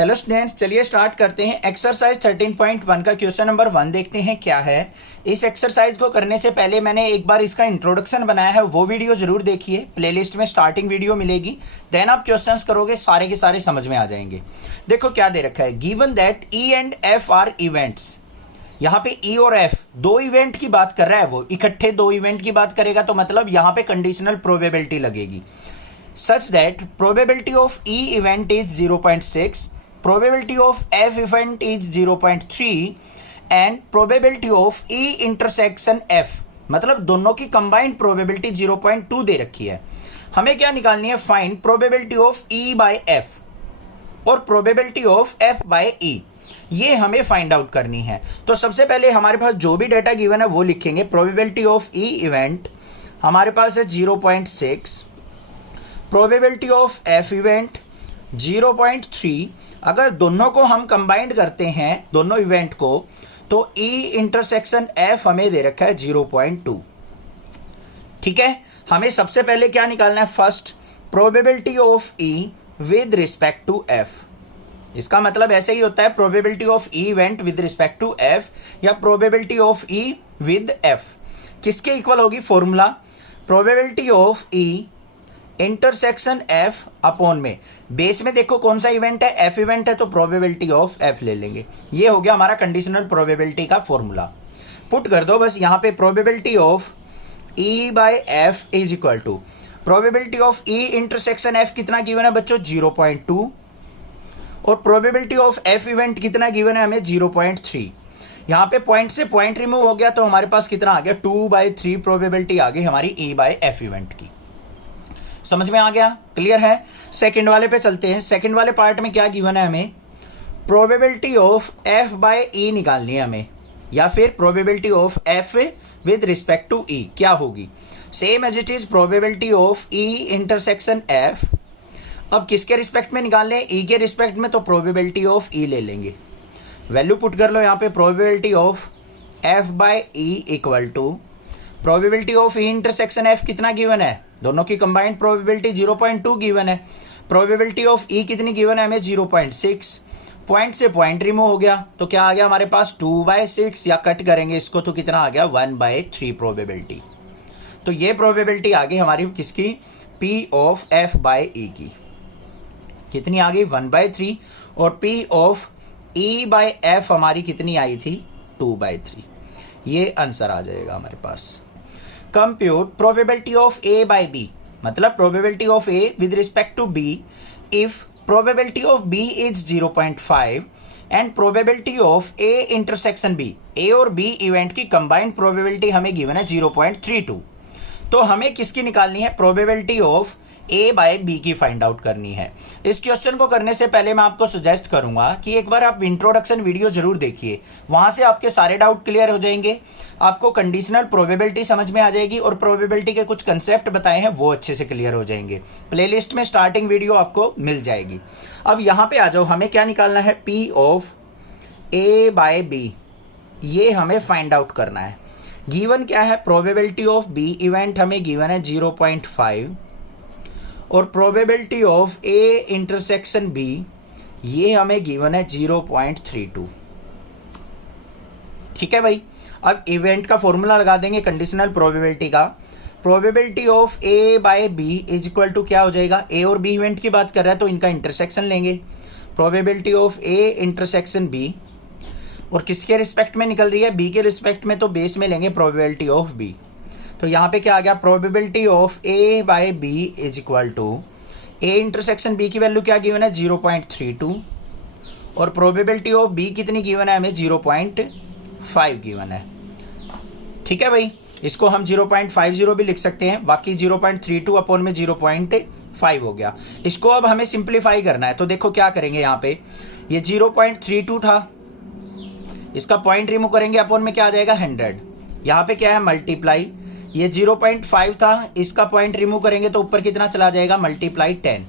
Hello students, चलिए start करते हैं। एक्सरसाइज 13.1 का क्वेश्चन नंबर 1 देखते हैं क्या है। इस एक्सरसाइज को करने से पहले मैंने एक बार इसका इंट्रोडक्शन बनाया है, वो वीडियो जरूर देखिए। प्लेलिस्ट में स्टार्टिंग वीडियो मिलेगी, देन आप क्वेश्चंस करोगे, सारे के सारे समझ में आ जाएंगे। देखो क्या दे रखा है, given that E and F R events. यहाँ पे ई और एफ दो इवेंट की बात कर रहा है, वो इकट्ठे दो इवेंट की बात करेगा तो मतलब यहाँ पे कंडीशनल प्रोबेबिलिटी लगेगी। such that probability of E event is 0.6, probability of F event is 0.3 and probability of E intersection F, मतलब दोनों की कंबाइंड प्रोबेबिलिटी 0.2 दे रखी है। हमें क्या निकालनी है, find probability of E by F और probability of F by E, ये हमें फाइंड आउट करनी है। तो सबसे पहले हमारे पास जो भी डाटा गिवन है वो लिखेंगे। प्रोबेबिलिटी ऑफ E इवेंट हमारे पास है 0.6, प्रोबेबिलिटी ऑफ एफ इवेंट 0.3। अगर दोनों को हम कंबाइंड करते हैं, दोनों इवेंट को, तो ई इंटरसेक्शन एफ हमें दे रखा है 0.2। ठीक है, हमें सबसे पहले क्या निकालना है, first probability of E with respect to F. इसका मतलब ऐसे ही होता है, probability of E event with respect to F या probability of E with F किसके इक्वल होगी, formula probability of E intersection F upon में बेस में देखो कौन सा इवेंट है, एफ इवेंट है, तो प्रोबेबिलिटी ऑफ एफ ले लेंगे। ये हो गया हमारा कंडीशनल प्रोबेबिलिटी का फॉर्मूला। पुट कर दो बस यहाँ पे, probability of E by F is equal to probability of E intersection F कितना गिवन है बच्चों, 0.2, और प्रोबेबिलिटी ऑफ एफ इवेंट कितना गिवन है हमें, 0.3। यहाँ पे पॉइंट से पॉइंट रिमूव हो गया तो हमारे पास कितना आ गया, 2/3 प्रोबेबिलिटी आ गई हमारी ई बाय एफ इवेंट की। समझ में आ गया, क्लियर है। सेकंड वाले पे चलते हैं। सेकंड वाले पार्ट में क्या गिवन है, हमें probability of F by E निकालनी है हमें, या फिर probability of F with respect to E क्या होगी, same as it is probability of E intersection F. अब किसके रिस्पेक्ट में निकाल लें, ई के रिस्पेक्ट में, तो प्रोबेबिलिटी ऑफ ई ले लेंगे। वैल्यू पुट कर लो यहाँ पे, probability of F by E equal to probability of E intersection F कितना गिवन है, दोनों की कंबाइंड प्रोबेबिलिटी 0.2 गिवन है। प्रोबेबिलिटी ऑफ ई कितनी गिवन है हमें, 0.6। पॉइंट से पॉइंट रिमूव हो गया तो क्या आ गया हमारे पास, 2/6, या कट करेंगे इसको तो कितना आ गया, 1/3 प्रोबेबिलिटी। तो ये प्रोबेबिलिटी आ गई हमारी किसकी, पी ऑफ एफ बाय ई की। कितनी आ गई, 1/3, और P of E by F हमारी कितनी आई थी, 2/3। ये आंसर आ जाएगा हमारे पास। Compute probability of A by B, मतलब probability of A with respect to B if probability of B is 0.5 and probability of A intersection B, A और बी इवेंट की कंबाइंड प्रोबेबिलिटी हमें गिवन है 0.32। तो हमें किसकी निकालनी है, probability of A by B की फाइंड आउट करनी है। इस क्वेश्चन को करने से पहले मैं आपको सजेस्ट करूंगा कि एक बार आप इंट्रोडक्शन वीडियो जरूर देखिए, वहां से आपके सारे डाउट क्लियर हो जाएंगे, आपको कंडीशनल प्रोबेबिलिटी समझ में आ जाएगी और प्रोबेबिलिटी के कुछ कंसेप्ट बताए हैं वो अच्छे से क्लियर हो जाएंगे। प्लेलिस्ट में स्टार्टिंग वीडियो आपको मिल जाएगी। अब यहां पे आ जाओ, हमें क्या निकालना है, P of A by B, ये हमें फाइंड आउट करना है। गिवन क्या है, प्रोबेबिलिटी ऑफ बी इवेंट हमें गिवन है 0.5 और probability of A intersection B ये हमें गिवन है 0.32। ठीक है भाई, अब इवेंट का फॉर्मूला लगा देंगे कंडीशनल प्रोबेबिलिटी का। Probability of A by B is equal to क्या हो जाएगा, ए और बी इवेंट की बात कर रहा है तो इनका इंटरसेक्शन लेंगे, probability of A intersection B, और किसके रिस्पेक्ट में निकल रही है, बी के रिस्पेक्ट में, तो बेस में लेंगे प्रोबेबिलिटी ऑफ बी। तो यहाँ पे क्या आ गया, probability of A by B is equal to A intersection B की वैल्यू क्या गिवन है, 0.32, और प्रोबेबिलिटी ऑफ बी कितनी गिवन है हमें, 0.5 गिवन है। ठीक है भाई, इसको हम 0.50 भी लिख सकते हैं, बाकी 0.32 अपॉन में 0.5 हो गया। इसको अब हमें सिंप्लीफाई करना है, तो देखो क्या करेंगे, यहाँ पे ये 0.32 था, इसका पॉइंट रिमूव करेंगे, अपॉन में क्या आ जाएगा, 100। यहाँ पे क्या है, मल्टीप्लाई, ये 0.5 था, इसका पॉइंट रिमूव करेंगे तो ऊपर कितना चला जाएगा, मल्टीप्लाई 10।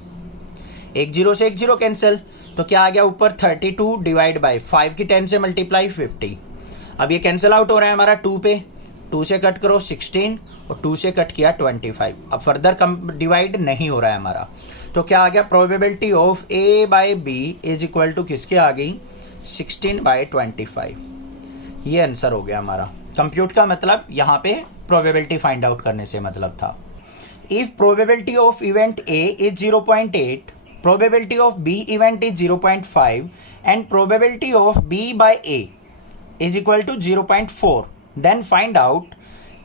एक जीरो से एक जीरो कैंसिल, तो क्या आ गया ऊपर 32 डिवाइड बाय 5 की 10 से मल्टीप्लाई 50। अब ये कैंसिल आउट हो रहा है हमारा 2 पे, 2 से कट करो 16 और 2 से कट किया 25। अब फर्दर कम डिवाइड नहीं हो रहा है हमारा, तो क्या आ गया, probability of A by B is equal to किसके आ गई, 16/25। ये आंसर हो गया हमारा। कंप्यूट का मतलब यहाँ पे प्रोबेबिलिटी फाइंड आउट करने से मतलब था। If probability of event A is 0.8, probability of B event is 0.5 and probability of B by A is equal to 0.4, then find out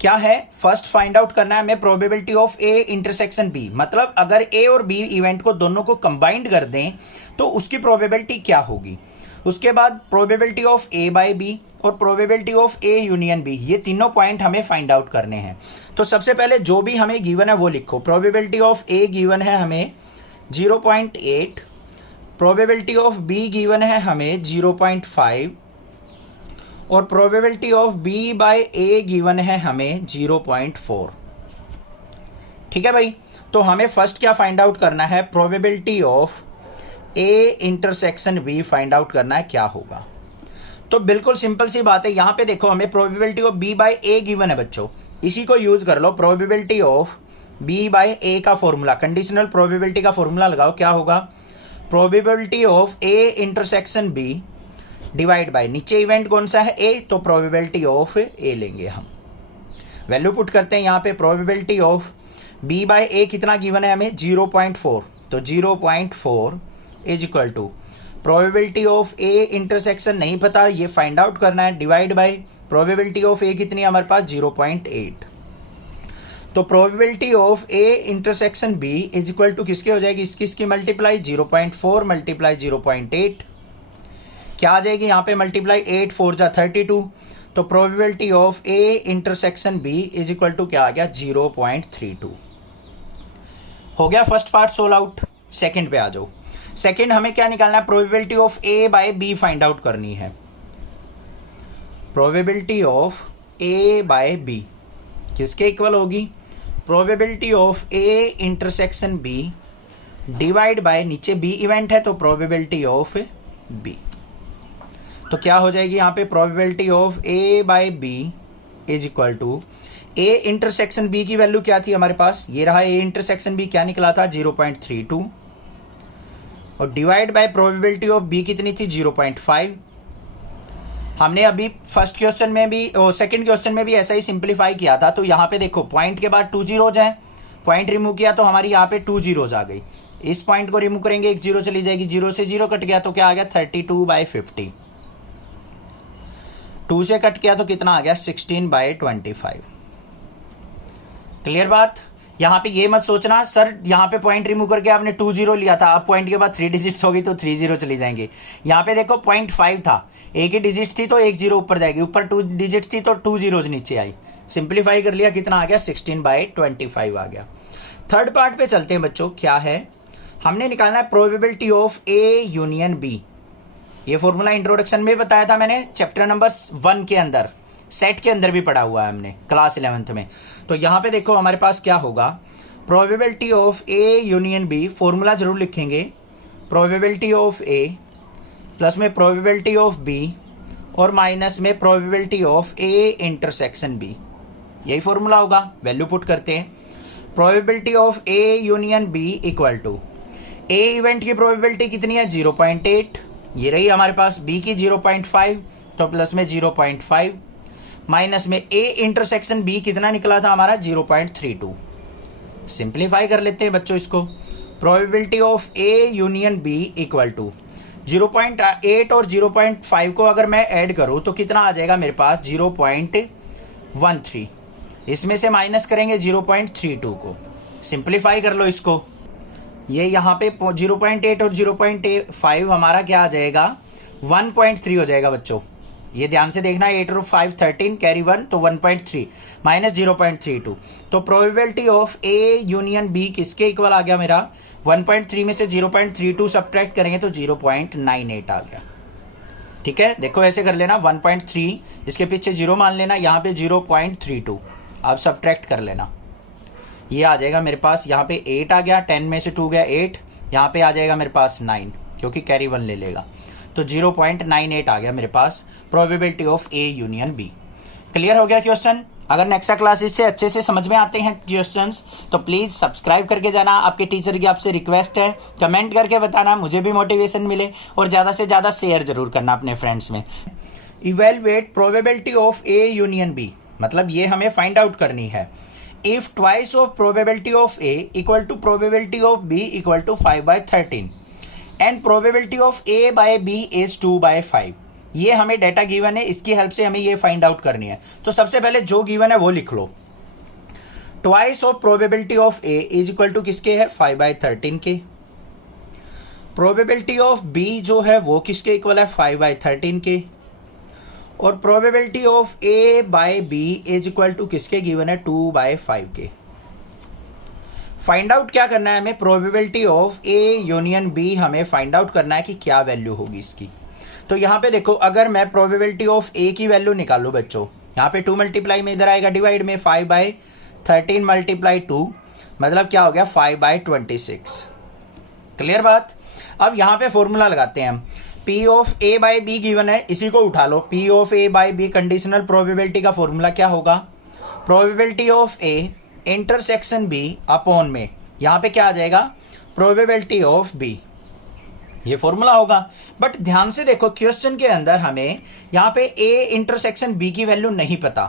क्या है, फर्स्ट फाइंड आउट करना है हमें probability of A intersection B, मतलब अगर ए और B event को दोनों को कंबाइंड कर दें तो उसकी प्रोबेबिलिटी क्या होगी। उसके बाद probability of A by B और probability of A union B, ये तीनों पॉइंट हमें फाइंड आउट करने हैं। तो सबसे पहले जो भी हमें गिवन है वो लिखो। प्रोबेबिलिटी ऑफ ए गिवन है हमें 0.8, प्रोबेबिलिटी ऑफ बी गिवन है हमें 0.5 और probability of B by A given है हमें 0.4। ठीक है भाई, तो हमें फर्स्ट क्या फाइंड आउट करना है, probability of A intersection B find out करना है क्या होगा। तो बिल्कुल सिंपल सी बात है, यहां पे देखो हमें probability of B by A given है बच्चों, इसी को यूज कर लो। Probability of B by A का फॉर्मूला, कंडीशनल प्रोबेबिलिटी का फॉर्मूला लगाओ, क्या होगा, probability of A intersection B divide by, नीचे इवेंट कौन सा है ए, तो प्रोबेबिलिटी ऑफ ए लेंगे हम। वैल्यू पुट करते हैं यहाँ पे, probability of B by A कितना गिवन है हमें 0.4, तो 0.4 is equal to probability of A intersection नहीं पता, ये फाइंड आउट करना है, divide by probability of A कितनी है हमारे पास 0.8। तो probability of A intersection B is equal to किसके हो जाएगी, इसकी मल्टीप्लाई 0.4 मल्टीप्लाई 0.8, क्या आ जाएगी यहाँ पे मल्टीप्लाई 8 4 जा 32। तो probability of A intersection B is equal to क्या आ गया 0.32। हो गया first part solve out. Second पे आ जाओ। सेकंड हमें क्या निकालना है, probability of A by B find out करनी है। Probability of A by B किसके इक्वल होगी, probability of A intersection B divide by, नीचे बी इवेंट है तो प्रोबेबिलिटी ऑफ बी। तो क्या हो जाएगी यहाँ पे, probability of A by B is equal to A intersection B की वैल्यू क्या थी हमारे पास, ये रहा ए इंटरसेक्शन बी, क्या निकला था 0.32 और divide by probability of B कितनी थी 0.5। हमने अभी फर्स्ट क्वेश्चन में भी और सेकंड क्वेश्चन में भी ऐसा ही सिंप्लीफाई किया था। तो यहाँ पे देखो पॉइंट के बाद 2 जीरोज हैं, पॉइंट रिमूव किया तो हमारी यहाँ पे 2 जीरोज आ गई। इस पॉइंट को रिमूव करेंगे, एक जीरो चली जाएगी, 0 से 0 कट गया तो क्या आ गया 32/50। 2 से कट किया तो कितना आ गया 16/25। क्लियर बात। यहां पे ये मत सोचना सर यहां पे पॉइंट रिमूव करके आपने 2 0 लिया था, अब पॉइंट के बाद 3 डिजिट्स होगी तो 3 0 चली जाएंगे। यहां पे देखो 0.5 था, एक ही डिजिट थी तो 1 0 ऊपर जाएगी, ऊपर 2 डिजिट्स थी तो 2 जीरोज नीचे आई। सिंप्लीफाई कर लिया, कितना आ गया 16/25 आ गया। थर्ड पार्ट पे चलते हैं बच्चों, क्या है हमने निकालना है probability of A union B. ये फॉर्मूला इंट्रोडक्शन में बताया था मैंने, चैप्टर नंबर 1 के अंदर, सेट के अंदर भी पढ़ा हुआ है हमने क्लास 11th में। तो यहां पे देखो हमारे पास क्या होगा, probability of A union B, formula जरूर लिखेंगे, प्रोबेबिलिटी ऑफ ए प्लस में प्रोबेबिलिटी ऑफ बी और माइनस में probability of A intersection B, यही फॉर्मूला होगा। वैल्यू पुट करते हैं, probability of A union B equal to A event की प्रोबेबिलिटी कितनी है 0.8, ये रही हमारे पास, बी की 0.5 तो प्लस में 0.5 माइनस में ए इंटरसेक्शन बी कितना निकला था हमारा 0.32। सिंप्लीफाई कर लेते हैं बच्चों इसको, probability of A union B equal to 0.8 और 0.5 को अगर मैं ऐड करूं तो कितना आ जाएगा मेरे पास 0.13। इसमें से माइनस करेंगे 0.32 को, सिंप्लीफाई कर लो इसको। ये यहाँ पे 0.8 और 0.5 हमारा क्या आ जाएगा 1.3 हो जाएगा बच्चों, ये ध्यान से देखना, 8 और 5 13 कैरी 1 तो 1.3 माइनस 0.32। तो probability of A union B किसके इक्वल आ गया मेरा 1.3 में से 0.32 सब्ट्रैक्ट करेंगे तो 0.98 आ गया। ठीक है, देखो ऐसे कर लेना, 1.3 इसके पीछे 0 मान लेना, यहाँ पे 0.32 आप सब्ट्रैक्ट कर लेना, ये आ जाएगा मेरे पास, यहाँ पे 8 आ गया, 10 में से 2 गया 8, यहाँ पे आ जाएगा मेरे पास 9 क्योंकि कैरी 1 ले लेगा, तो 0.98 आ गया मेरे पास probability of A union B. Clear हो गया क्वेश्चन। अगर नेक्स्ट क्लासेस से अच्छे से समझ में आते हैं क्वेश्चंस तो प्लीज सब्सक्राइब करके जाना। आपके टीचर की आपसे रिक्वेस्ट है, कमेंट करके बताना, मुझे भी मोटिवेशन मिले, और ज्यादा से ज्यादा शेयर जरूर करना अपने फ्रेंड्स में। Evaluate probability of A union B, मतलब ये हमें फाइंड आउट करनी है। If twice of probability of A equal to probability of B equal to 5/13 and probability of A by B is 2/5। ये हमें डेटा गिवन है, इसकी हेल्प से हमें ये फाइंड आउट करनी है। तो सबसे पहले जो गिवन है वो लिख लो। Twice of probability of A is equal to किसके है, 5/13 के। प्रोबेबिलिटी ऑफ बी जो है वो किसके इक्वल है, 5/13 के। और probability of A by B is equal to किसके गिवन है, 2/5 के। फाइंड आउट क्या करना है हमें, probability of A union B हमें फाइंड आउट करना है कि क्या वैल्यू होगी इसकी। तो यहां पे देखो, अगर मैं प्रोबेबिलिटी ऑफ ए की वैल्यू निकालू बच्चों, यहां पे 2 मल्टीप्लाई में इधर आएगा डिवाइड में, 5/13 मल्टीप्लाई 2 मतलब क्या हो गया, 5/26। क्लियर बात। अब यहां पे फॉर्मूला लगाते हैं हम। P of A by B given है, इसी को उठा लो। P of A by B conditional probability का फॉर्मूला क्या होगा, probability of A intersection B upon में, यहां पे क्या आ जाएगा, प्रोबेबिलिटी ऑफ बी, ये फॉर्मूला होगा। बट ध्यान से देखो, क्वेश्चन के अंदर हमें यहाँ पे ए इंटरसेक्शन बी की वैल्यू नहीं पता,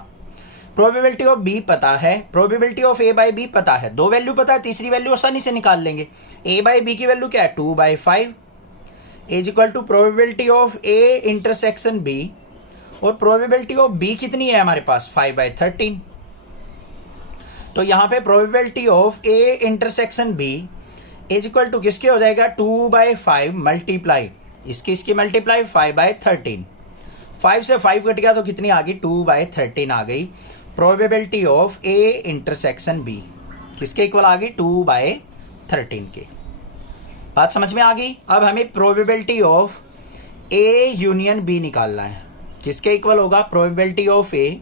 प्रोबेबिलिटी ऑफ बी पता है, probability of A by B पता है, दो वैल्यू पता है, तीसरी वैल्यू आसानी से निकाल लेंगे। ए बाय बी की वैल्यू क्या है, 2/5 is equal to probability of A intersection B, और प्रोबेबिलिटी ऑफ बी कितनी है हमारे पास, 5/13। तो यहां पे probability of A intersection B is equal to किसके हो जाएगा, 2/5 मल्टीप्लाई इसकी मल्टीप्लाई 5/13। 5 से 5 कट गया तो कितनी आ गई, 2/13 आ गई। Probability of A intersection B किसके इक्वल आ गई, 2/13 के। बात समझ में आ गई। अब हमें probability of A union B निकालना है, किसके इक्वल होगा, प्रोबेबिलिटी ऑफ ए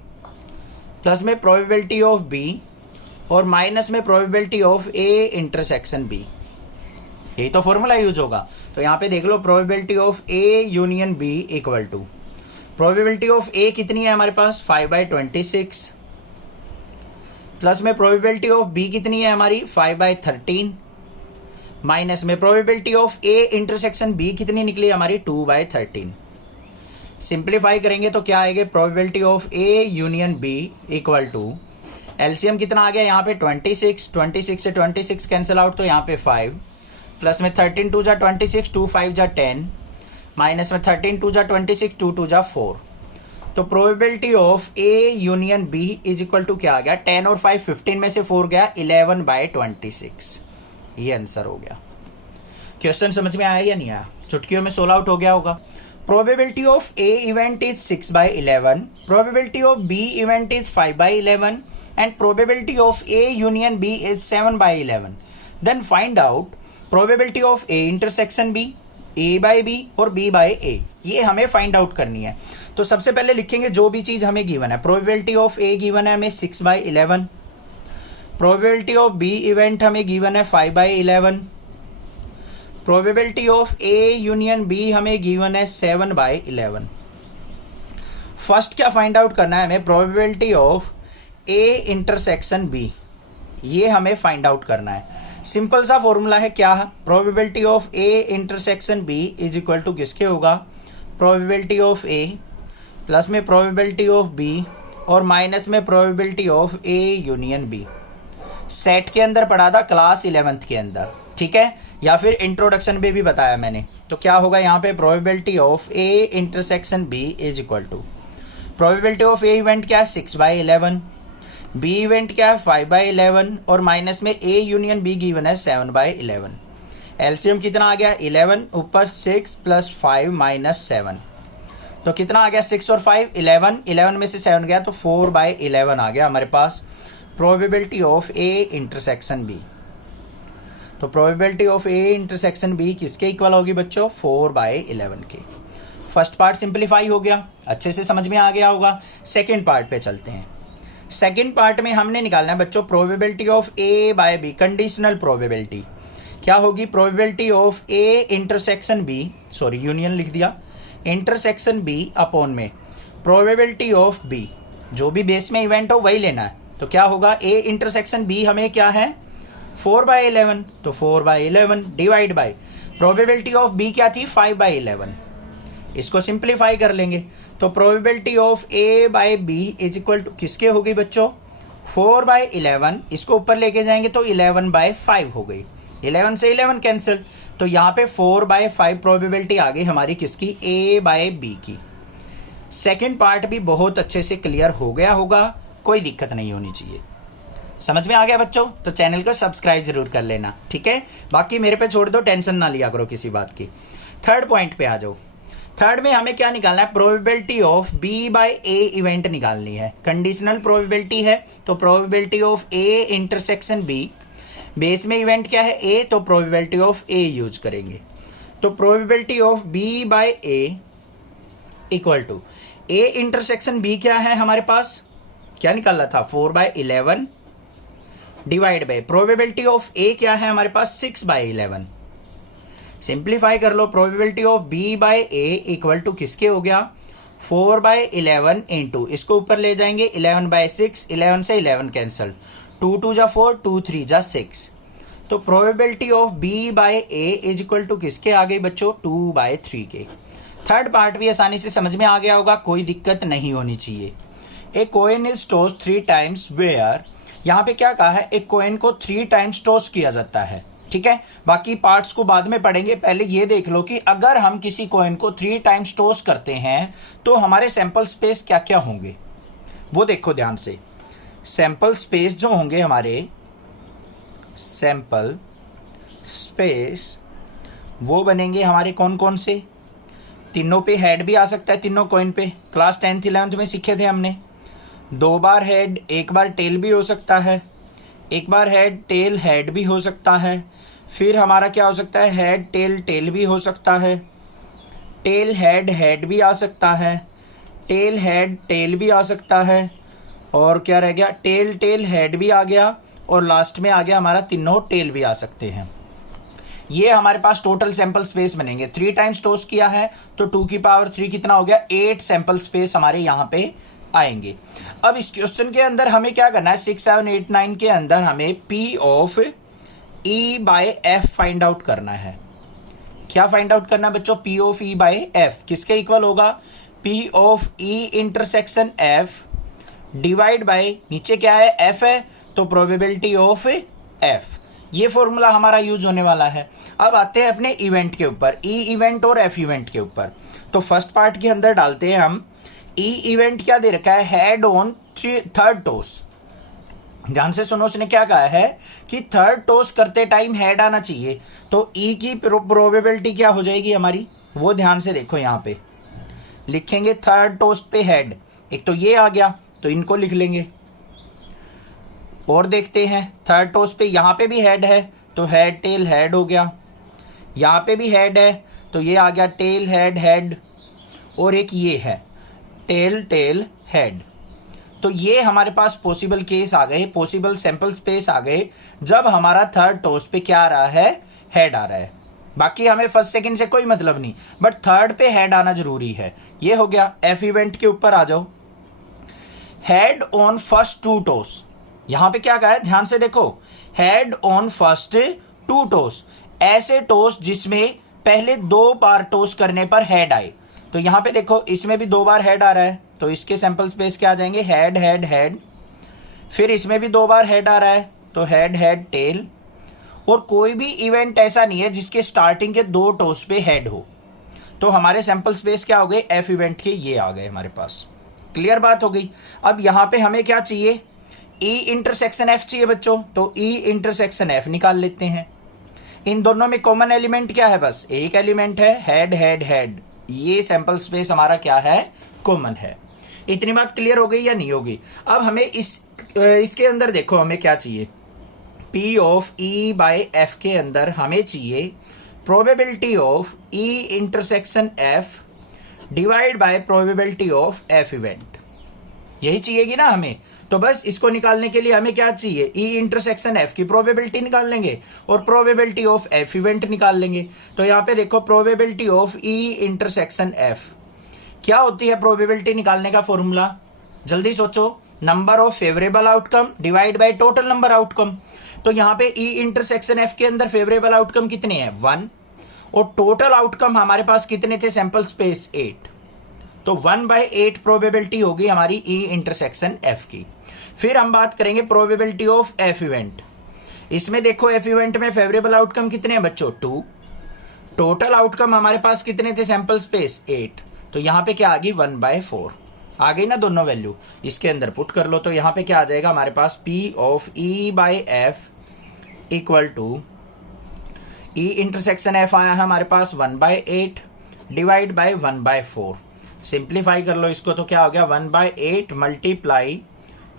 प्लस में प्रोबेबिलिटी ऑफ बी और माइनस में probability of A intersection B, यही तो फॉर्मूला यूज होगा। तो यहां पे देख लो, probability of A union B equal to probability of A कितनी है हमारे पास, 5/26 प्लस में प्रोबेबिलिटी ऑफ बी कितनी है हमारी, 5/13 माइनस में probability of A intersection B कितनी निकली हमारी, 2/13। सिंप्लीफाई करेंगे तो क्या आएगा, probability of A union B equal to LCM कितना आ गया यहाँ पे, 26 से 26 कैंसिल आउट, तो यहाँ पे 5 प्लस में 13 2 जा 26, 2 5 जा 10 माइनस में 13 2 जा 26, 2 2 जा 4। तो probability of A union B is equal to क्या आ गया, 10 और 5 15 में से 4 गया, 11/26। ये आंसर हो गया। क्वेश्चन समझ में आया या नहीं आया, चुटकियों में 16 आउट हो गया होगा। Probability of A event is 6/11, probability of B event is 5/11 and probability of A union B is 7/11। Then find out probability of A intersection B, A by B और बी बाय ए, ये हमें find out करनी है। तो सबसे पहले लिखेंगे जो भी चीज हमें गिवन है। प्रोबेबिलिटी ऑफ ए गिवन है हमें 6/11, प्रोबेबिलिटी ऑफ बी इवेंट हमें गिवन है 5/11, probability of A union B हमें गिवन है 7/11। फर्स्ट क्या फाइंड आउट करना है हमें, probability of A intersection B, ये हमें फाइंड आउट करना है। सिंपल सा फॉर्मूला है, क्या है, probability of A intersection B is equal to किसके होगा, प्रोबेबिलिटी ऑफ ए प्लस में प्रोबेबिलिटी ऑफ बी और माइनस में probability of A union B. Set के अंदर पढ़ा था क्लास 11th के अंदर, ठीक है, या फिर इंट्रोडक्शन में भी बताया मैंने। तो क्या होगा यहाँ पे, probability of A intersection B is equal to probability of A event क्या है, 6/11, बी इवेंट क्या है, 5/11 और माइनस में ए यूनियन बी गिवन है 7/11। एलसीएम कितना आ गया, 11 ऊपर 6 प्लस 5 माइनस 7, तो कितना आ गया, 6 और 5 11 में से 7 गया तो 4/11 आ गया हमारे पास probability of A intersection B. तो probability of A intersection B किसके इक्वल होगी बच्चों, 4/11 के। फर्स्ट पार्ट सिंप्लीफाई हो गया, अच्छे से समझ में आ गया होगा। सेकेंड पार्ट पे चलते हैं। सेकेंड पार्ट में हमने निकालना है बच्चों probability of A by B, conditional probability क्या होगी, probability of A intersection B, sorry union लिख दिया, इंटरसेक्शन बी अपॉन में प्रोबेबिलिटी ऑफ बी, जो भी बेस में इवेंट हो वही लेना है। तो क्या होगा, ए इंटरसेक्शन बी हमें क्या है 4/11, तो 4/11 divide by probability of B क्या थी 5/11। इसको सिंप्लीफाई कर लेंगे तो probability of A by B is equal to किसके हो गई बच्चों 4/11। इसको ऊपर लेके जाएंगे तो 11/5 हो गई, 11 से 11 कैंसिल, तो यहाँ पे 4/5 प्रोबेबिलिटी आ गई हमारी किसकी ए बाय बी की। सेकेंड पार्ट भी बहुत अच्छे से क्लियर हो गया होगा, कोई दिक्कत नहीं होनी चाहिए। समझ में आ गया बच्चों? तो चैनल को सब्सक्राइब जरूर कर लेना, ठीक है। बाकी मेरे पे छोड़ दो, टेंशन ना लिया करो किसी बात की। थर्ड पॉइंट पे आ जाओ। थर्ड में हमें क्या निकालना है, probability of B by A event निकालनी है। कंडीशनल प्रोबेबिलिटी है तो probability of A intersection B, base में इवेंट क्या है ए, तो प्रोबेबिलिटी ऑफ ए यूज करेंगे। तो probability of B by A equal to A intersection B क्या है हमारे पास, क्या निकालना था 4/11 divide by probability of A क्या है हमारे पास 6/11। सिंप्लीफाई कर लो, probability of B by A equal to किसके हो गया 4/11 इंटू, इसको ऊपर ले जाएंगे 11/6, 11 से 11 कैंसल, 2 2 जा 4, 2 3 जा 6। तो probability of B by A is equal to किसके आ गई बच्चों 2/3 के। थर्ड पार्ट भी आसानी से समझ में आ गया होगा, कोई दिक्कत नहीं होनी चाहिए। A coin is tossed 3 times where, यहाँ पे क्या कहा है, एक कॉइन को 3 टाइम्स टॉस किया जाता है, ठीक है। बाकी पार्ट्स को बाद में पढ़ेंगे, पहले ये देख लो कि अगर हम किसी कॉइन को 3 टाइम्स टॉस करते हैं तो हमारे सैंपल स्पेस क्या क्या होंगे वो देखो ध्यान से। सैंपल स्पेस जो होंगे हमारे, सैंपल स्पेस वो बनेंगे हमारे कौन कौन से, तीनों पे हेड भी आ सकता है, तीनों कॉइन पे क्लास 10th 11th में सीखे थे हमने। 2 बार हेड, 1 बार टेल भी हो सकता है, 1 बार हेड टेल हेड भी हो सकता है। फिर हमारा क्या हो सकता है, हेड टेल टेल भी हो सकता है, टेल हेड हेड भी आ सकता है, टेल हेड टेल भी आ सकता है, और क्या रह गया टेल टेल हेड भी आ गया, और लास्ट में आ गया हमारा तीनों टेल भी आ सकते हैं। ये हमारे पास टोटल सैंपल स्पेस बनेंगे। 3 टाइम्स टॉस किया है तो 2 की पावर 3 कितना हो गया 8 सैंपल स्पेस हमारे यहाँ पे आएंगे। अब इस क्वेश्चन के अंदर हमें क्या करना है, 6 7 8 9 के अंदर हमें P of E by F find out करना है। क्या फाइंड आउट करना है बच्चों, P of E by F किसके इक्वल होगा, P of E intersection F divide by नीचे क्या है F है, तो प्रोबेबिलिटी ऑफ F। ये फॉर्मूला हमारा यूज होने वाला है। अब आते हैं अपने इवेंट के ऊपर, ई इवेंट और एफ इवेंट के ऊपर। तो फर्स्ट पार्ट के अंदर डालते हैं हम ई इवेंट क्या दे रखा है, हेड ऑन थर्ड टॉस। ध्यान से सुनो, उसने क्या कहा है कि थर्ड टॉस करते टाइम हेड आना चाहिए, तो ई की प्रोबेबिलिटी क्या हो जाएगी हमारी, वो ध्यान से देखो। यहाँ पे लिखेंगे थर्ड टॉस पे हेड, एक तो ये आ गया तो इनको लिख लेंगे। और देखते हैं थर्ड टॉस पे यहाँ पे भी हेड है तो हेड टेल हेड हो गया, यहाँ पे भी हेड है तो ये आ गया टेल हेड हेड, और एक ये है टेल टेल हेड। तो ये हमारे पास पॉसिबल केस आ गए, पॉसिबल सैंपल स्पेस आ गए जब हमारा थर्ड टॉस पे क्या आ रहा है, हेड आ रहा है। बाकी हमें फर्स्ट सेकंड से कोई मतलब नहीं, बट थर्ड पे हेड आना जरूरी है। ये हो गया। एफ इवेंट के ऊपर आ जाओ, हेड ऑन फर्स्ट 2 टॉस। यहां पे क्या कहा है, ध्यान से देखो, हेड ऑन फर्स्ट 2 टॉस, ऐसे टॉस जिसमें पहले 2 बार टॉस करने पर हेड आए। तो यहां पे देखो इसमें भी 2 बार हेड आ रहा है, तो इसके सैंपल स्पेस क्या आ जाएंगे, हेड हेड हेड। फिर इसमें भी 2 बार हेड आ रहा है तो हेड हेड टेल। और कोई भी इवेंट ऐसा नहीं है जिसके स्टार्टिंग के 2 टॉस पे हेड हो। तो हमारे सैंपल स्पेस क्या हो गए, एफ इवेंट के ये आ गए हमारे पास। क्लियर बात हो गई। अब यहां पे हमें क्या चाहिए, ई इंटरसेक्शन एफ चाहिए बच्चों, तो ई इंटरसेक्शन एफ निकाल लेते हैं। इन दोनों में कॉमन एलिमेंट क्या है, बस एक एलिमेंट है, हेड हेड हेड। ये सैंपल स्पेस हमारा क्या है, कॉमन है। इतनी बात क्लियर हो गई या नहीं होगी। अब हमें इसके अंदर देखो हमें क्या चाहिए, P of E by F के अंदर हमें चाहिए probability of E intersection F divide by probability of F event. यही चाहिएगी ना हमें। तो बस इसको निकालने के लिए हमें क्या चाहिए, E इंटरसेक्शन F की प्रोबेबिलिटी निकाल लेंगे और प्रोबेबिलिटी ऑफ F इवेंट निकाल लेंगे। तो यहाँ पे देखो probability of E intersection F क्या होती है, प्रोबेबिलिटी निकालने का फॉर्मूला जल्दी सोचो, number of favourable outcome divide by total number outcome. तो यहाँ पे ई इंटरसेक्शन एफ के अंदर फेवरेबल आउटकम कितने हैं 1, और टोटल आउटकम हमारे पास कितने थे सैंपल स्पेस 8, तो 1/8 प्रोबेबिलिटी होगी हमारी ई इंटरसेक्शन एफ की। फिर हम बात करेंगे प्रोबेबिलिटी ऑफ एफ इवेंट। इसमें देखो एफ इवेंट में फेवरेबल आउटकम कितने हैं बच्चों 2, टोटल आउटकम हमारे पास कितने थे सैंपल स्पेस 8, तो यहां पे क्या आ गई 1/4 आ गई ना दोनों वैल्यू, इसके अंदर पुट कर लो। तो यहां पे क्या आ जाएगा हमारे पास P of E by F equal to E intersection F आया है हमारे पास 1/8 डिवाइड बाई 1/4। सिंप्लीफाई कर लो इसको, तो क्या हो गया 1/8 मल्टीप्लाई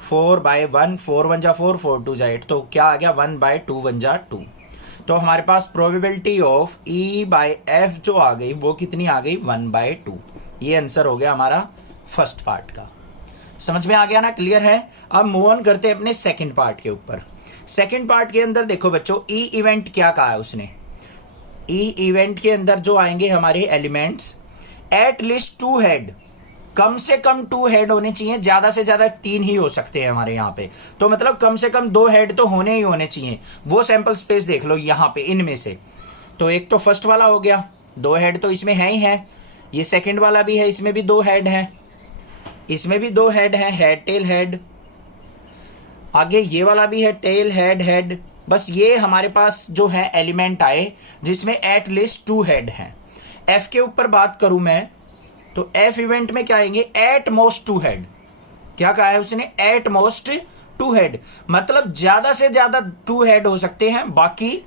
4/1, 4 1 जा 4, 4 2 जा 8, तो क्या आ गया 1/2 1 जा 2। तो हमारे पास probability of E by F जो आ गई वो कितनी आ गई 1/2। ये आंसर हो गया हमारा फर्स्ट पार्ट का। समझ में आ गया ना, क्लियर है। अब मूव ऑन करते हैं अपने सेकंड पार्ट के ऊपर। सेकंड पार्ट के अंदर देखो बच्चों ई इवेंट क्या कहा है उसने। ई इवेंट के अंदर जो आएंगे हमारे एलिमेंट्स, एट लीस्ट 2 हेड, कम से कम 2 हेड होने चाहिए, ज्यादा से ज्यादा 3 ही हो सकते हैं हमारे यहाँ पे, तो मतलब कम से कम 2 हेड तो होने ही होने चाहिए। वो सैंपल स्पेस देख लो यहाँ पे इनमें से, तो एक तो फर्स्ट वाला हो गया, 2 हेड तो इसमें है ही है, ये सेकंड वाला भी है, इसमें भी 2 हेड है, इसमें भी 2 हेड है, हेड टेल हेड, आगे ये वाला भी है टेल हेड हेड। बस ये हमारे पास जो है एलिमेंट आए जिसमें एट लीस्ट 2 हेड हैं। एफ के ऊपर बात करूं मैं, तो एफ इवेंट में क्या आएंगे एट मोस्ट 2 हेड। क्या कहा है उसने एट मोस्ट 2 हेड, मतलब ज्यादा से ज्यादा 2 हेड हो सकते हैं, बाकी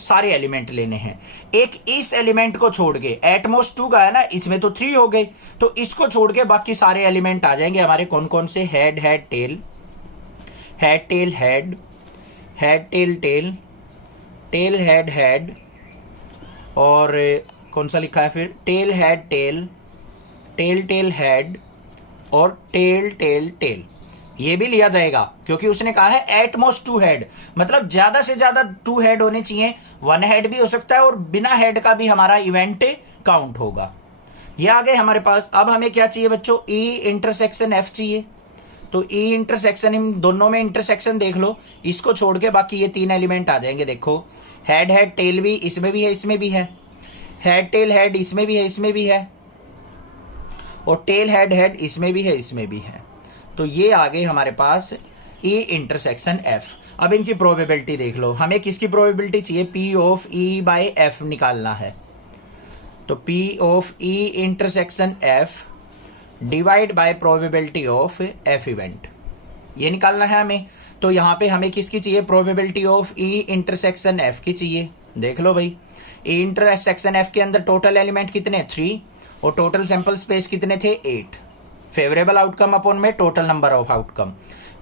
सारे एलिमेंट लेने हैं। एक इस एलिमेंट को छोड़ के, एटमोस्ट 2 का है ना, इसमें तो 3 हो गए, तो इसको छोड़ के बाकी सारे एलिमेंट आ जाएंगे हमारे। कौन कौन से, head head tail, head tail head, head tail tail, tail head head, और कौन सा लिखा है फिर tail head tail, tail tail head, और टेल टेल टेल। ये भी लिया जाएगा क्योंकि उसने कहा है एटमोस्ट 2 हेड, मतलब ज्यादा से ज्यादा 2 हेड होने चाहिए। 1 हेड भी हो सकता है और बिना हेड का भी हमारा इवेंट काउंट होगा। ये आ गए हमारे पास। अब हमें क्या चाहिए बच्चों, ई इंटरसेक्शन एफ चाहिए। तो ई इंटरसेक्शन, इन दोनों में इंटरसेक्शन देख लो, इसको छोड़ के बाकी ये 3 एलिमेंट आ जाएंगे। देखो हेड हेड टेल भी इसमें भी है, इसमें भी है, हेड टेल हेड इसमें भी है, इसमें भी है, और टेल हेड हेड इसमें भी है, इसमें भी है। तो ये आ गए हमारे पास ई इंटरसेक्शन एफ। अब इनकी प्रोबेबिलिटी देख लो, हमें किसकी प्रोबेबिलिटी चाहिए, P of E by F निकालना है। तो P of E intersection F divide by probability of F event, ये निकालना है हमें। तो यहां पे हमें किसकी चाहिए, probability of E intersection F की चाहिए। देख लो भाई, ई इंटरसेक्शन एफ के अंदर टोटल एलिमेंट कितने 3, और टोटल सैंपल स्पेस कितने थे 8। फेवरेबल आउटकम अपॉन में total number of outcome.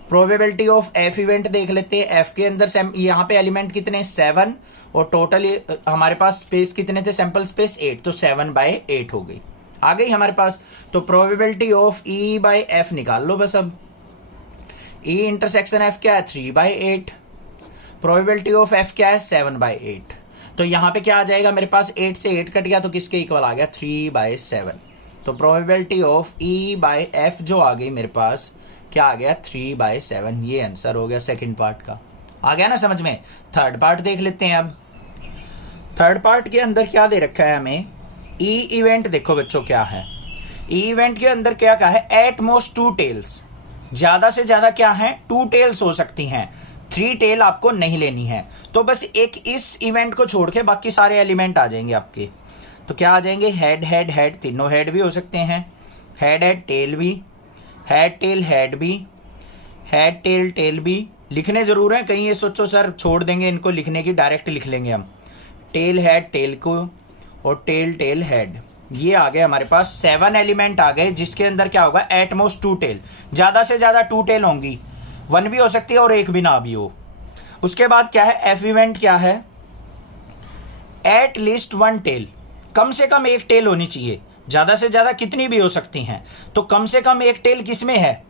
Probability of F event देख लेते हैं। एफ के अंदर यहाँ पे एलिमेंट कितने 7, और टोटल हमारे पास स्पेस कितने थे सैंपल स्पेस 8, तो 7/8 हो गई, आ गई हमारे पास। तो probability of E by F निकाल लो बस। अब ई इंटरसेक्शन एफ क्या है 3/8, प्रोबेबिलिटी ऑफ एफ क्या है 7/8। तो यहां पे क्या आ जाएगा मेरे पास, 8 से 8 कट गया तो किसके इक्वल आ गया 3/7। तो probability of E by F जो आ गई मेरे पास क्या आ गया 3/7। ये आंसर हो गया सेकंड पार्ट का। आ गया ना समझ में। थर्ड पार्ट देख लेते हैं। अब थर्ड पार्ट के अंदर क्या दे रखा है हमें, ई इवेंट देखो बच्चों क्या है। ई इवेंट के अंदर क्या कहा है, एट मोस्ट 2 टेल्स, ज्यादा से ज्यादा क्या है 2 टेल्स हो सकती हैं, 3 टेल आपको नहीं लेनी है। तो बस एक इस इवेंट को छोड़ के बाकी सारे एलिमेंट आ जाएंगे आपके। तो क्या आ जाएंगे, हेड हेड हेड, तीनों हेड भी हो सकते हैं, हेड हेड टेल भी, हेड टेल हेड भी, हेड टेल टेल भी। लिखने जरूर है, कहीं ये सोचो सर छोड़ देंगे इनको लिखने की, डायरेक्ट लिख लेंगे हम, टेल हेड टेल को, और टेल टेल हेड। ये आ गए हमारे पास 7 एलिमेंट आ गए, जिसके अंदर क्या होगा एटमोस्ट 2 टेल, ज्यादा से ज्यादा 2 टेल होंगी, 1 भी हो सकती है और 1 भी ना भी हो। उसके बाद क्या है, एफ इवेंट क्या है, एट लीस्ट 1 टेल, कम से कम 1 टेल होनी चाहिए, ज्यादा से ज्यादा कितनी भी हो सकती हैं। तो कम से कम 1 टेल किसमें है,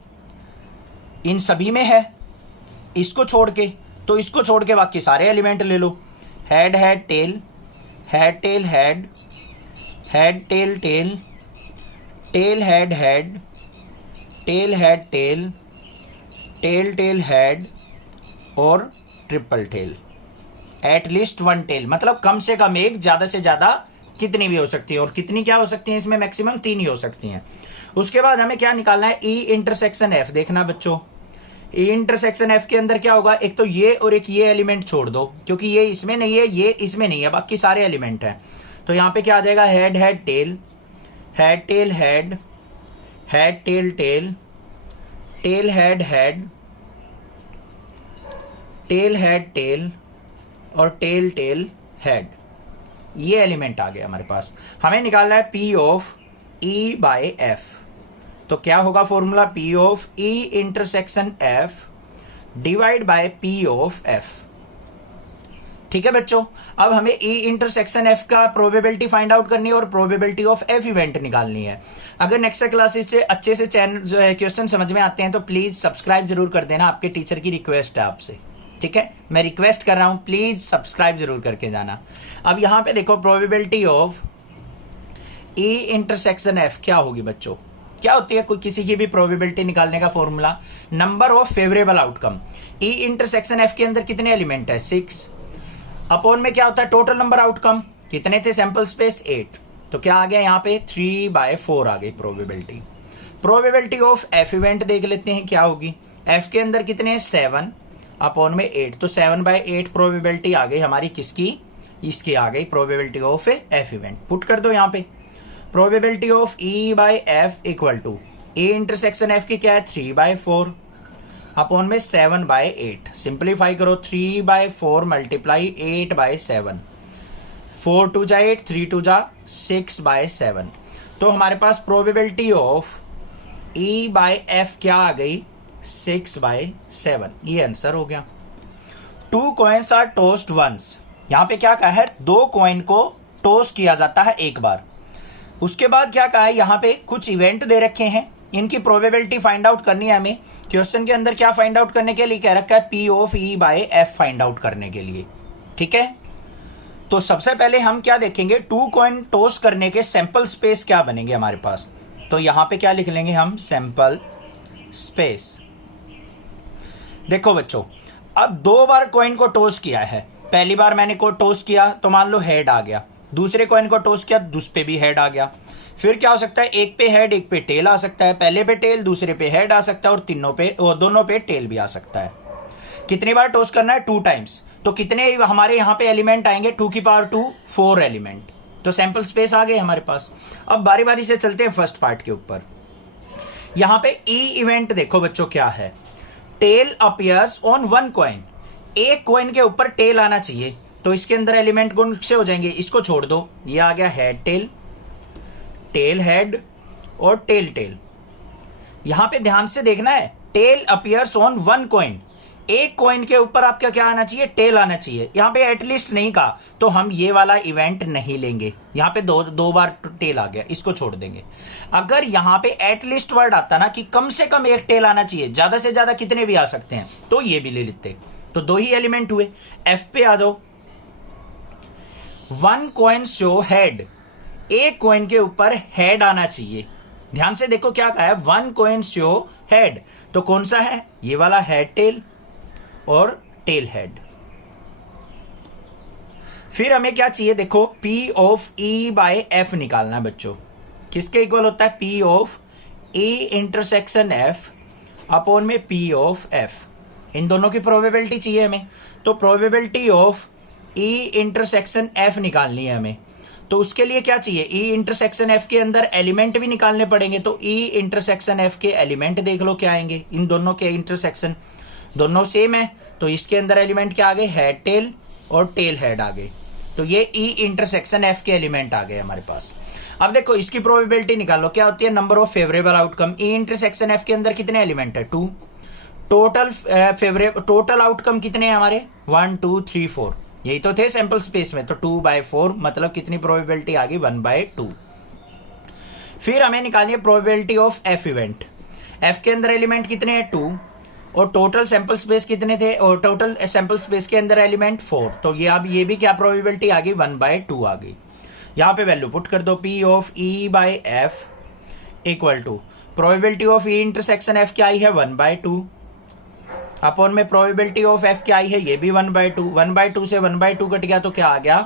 इन सभी में है, इसको छोड़ के। तो इसको छोड़ के बाकी सारे एलिमेंट ले लो, head head tail, head tail head, head tail tail, tail head head, tail head tail, tail tail head और triple tail. At least one tail मतलब कम से कम एक, ज्यादा से ज्यादा कितनी भी हो सकती है। और कितनी क्या हो सकती है इसमें? मैक्सिमम 3 ही हो सकती हैं। उसके बाद हमें क्या निकालना है? ई इंटरसेक्शन एफ। देखना बच्चों, ई इंटरसेक्शन एफ के अंदर क्या होगा? एक तो ये और एक ये एलिमेंट छोड़ दो, क्योंकि ये इसमें नहीं है, ये इसमें नहीं है, बाकी सारे एलिमेंट हैं। तो यहां पे क्या आ जाएगा? Head head tail, head tail head, head tail tail, tail head head, tail head tail और टेल टेल हेड। ये एलिमेंट आ गया हमारे पास। हमें निकालना है P of E by F. तो क्या होगा formula? P of E intersection F divide by P of F. ठीक है बच्चों, अब हमें ई इंटरसेक्शन एफ का प्रोबेबिलिटी फाइंड आउट करनी है और प्रोबेबिलिटी ऑफ एफ इवेंट निकालनी है। अगर नेक्स्ट क्लासेस से अच्छे से क्वेश्चन समझ में आते हैं तो प्लीज सब्सक्राइब जरूर कर देना, आपके टीचर की रिक्वेस्ट है आपसे। ठीक है, मैं रिक्वेस्ट कर रहा हूं, प्लीज सब्सक्राइब जरूर करके जाना। अब यहां पे देखो probability of E intersection F क्या होगी बच्चों? क्या होती है कोई किसी की भी प्रोबेबिलिटी निकालने का formula? Number of favourable outcome. E intersection F के अंदर कितने एलिमेंट है? 6 अपॉन में क्या होता है? टोटल नंबर आउटकम कितने थे? Sample space 8। तो क्या आ गया यहाँ पे? 3/4 आ गई probability. Probability of F event देख लेते हैं क्या होगी। एफ के अंदर कितने हैं? 7 अपॉन में 8, तो 7/8 प्रोबेबिलिटी आ गई हमारी किसकी? इसकी आ गई probability of F event. Put कर दो यहाँ पे। Probability of E by F equal to E intersection F की क्या है? 3/4 अपॉन में 7/8। सिंप्लीफाई करो, 3/4 मल्टीप्लाई 8/7, 4 2 जा 8, 3 2 जा 6/7। तो हमारे पास probability of E by F क्या आ गई? 6/7। ये आंसर हो गया। 2 कॉइन्स आर टोस्ट वंस। यहां पे क्या कहा है? 2 कॉइन को टोस्ट किया जाता है एक बार। उसके बाद क्या कहा है? यहां पे कुछ इवेंट दे रखे हैं, इनकी प्रोबेबिलिटी फाइंड आउट करनी है हमें। क्वेश्चन के अंदर क्या फाइंड आउट करने के लिए कह रखा है? P of E by F find out करने के लिए। ठीक है, तो सबसे पहले हम क्या देखेंगे? 2 कॉइन टोस्ट करने के सैंपल स्पेस क्या बनेंगे हमारे पास। तो यहां पे क्या लिख लेंगे हम? Sample space. देखो बच्चों, अब 2 बार कॉइन को टोस्ट किया है। पहली बार मैंने को टोस्ट किया तो मान लो हेड आ गया, दूसरे कॉइन को टोस्ट किया उस पे भी हेड आ गया। फिर क्या हो सकता है? एक पे हेड एक पे टेल आ सकता है, पहले पे टेल दूसरे पे हेड आ सकता है और दोनों पे टेल भी आ सकता है। कितनी बार टोस्ट करना है? 2 टाइम्स। तो कितने हमारे यहाँ पे एलिमेंट आएंगे? 2 की पावर 2, 4 एलिमेंट। तो सैंपल स्पेस आ गए हमारे पास। अब बारी बारी से चलते हैं फर्स्ट पार्ट के ऊपर। यहां पे ई इवेंट देखो बच्चों क्या है? Tail appears on 1 coin. एक कॉइन के ऊपर टेल आना चाहिए, तो इसके अंदर एलिमेंट कौन से हो जाएंगे? इसको छोड़ दो, ये आ गया हेड टेल, टेल हेड और टेल टेल। यहां पे ध्यान से देखना है, टेल अपीयर्स ऑन 1 कॉइन। एक कॉइन के ऊपर आपका क्या आना चाहिए? टेल आना चाहिए। यहां पे एटलीस्ट नहीं कहा तो हम ये वाला इवेंट नहीं लेंगे। यहां पे दो बार टेल आ गया, इसको छोड़ देंगे। अगर यहां पे एटलीस्ट वर्ड आता ना कि कम से कम एक टेल आना चाहिए, ज्यादा से ज्यादा कितने भी आ सकते हैं, तो ये भी ले लेते। तो 2 ही एलिमेंट हुए। एफ पे आ जाओ। 1 कॉइन शो हेड। एक कॉइन के ऊपर हेड आना चाहिए। ध्यान से देखो क्या कहा है? 1 कॉइन शो हेड। तो कौन सा है? ये वाला हेड टेल और टेल हेड। फिर हमें क्या चाहिए? देखो P of E by F निकालना है बच्चों। किसके इक्वल होता है? P of E intersection F upon में P ऑफ F। इन दोनों की प्रोबेबिलिटी चाहिए हमें। तो probability of E intersection F निकालनी है हमें। तो उसके लिए क्या चाहिए? E इंटरसेक्शन F के अंदर एलिमेंट भी निकालने पड़ेंगे। तो E इंटरसेक्शन F के एलिमेंट देख लो क्या आएंगे। इन दोनों के इंटरसेक्शन दोनों सेम है, तो इसके अंदर एलिमेंट क्या आ गए? हेड टेल और टेल हेड आ गए। तो ये ई इंटरसेक्शन एफ के एलिमेंट आ गए हमारे पास। अब देखो इसकी प्रोबेबिलिटी निकालो, क्या होती है? Number of favourable outcome. E intersection F के अंदर कितने एलिमेंट है? 2। टोटल आउटकम कितने हैं हमारे? 1 2 3 4। यही तो थे सैंपल स्पेस में। तो 2/4 मतलब कितनी प्रोबेबिलिटी आ गई? 1/2। फिर हमें निकालिए probability of F event. F के अंदर एलिमेंट कितने हैं? 2 और टोटल सैंपल स्पेस कितने थे? और टोटल सैंपल स्पेस के अंदर एलिमेंट 4। तो ये अब ये भी क्या प्रोबेबिलिटी आ गई? 1/2 आ गई। यहां पे वैल्यू पुट कर दो। P of E by F equal to probability of E intersection F क्या आई है 1/2 अपॉन में प्रोबेबिलिटी ऑफ एफ क्या आई है ये भी 1/2 1/2 से 1/2 कट गया तो क्या आ गया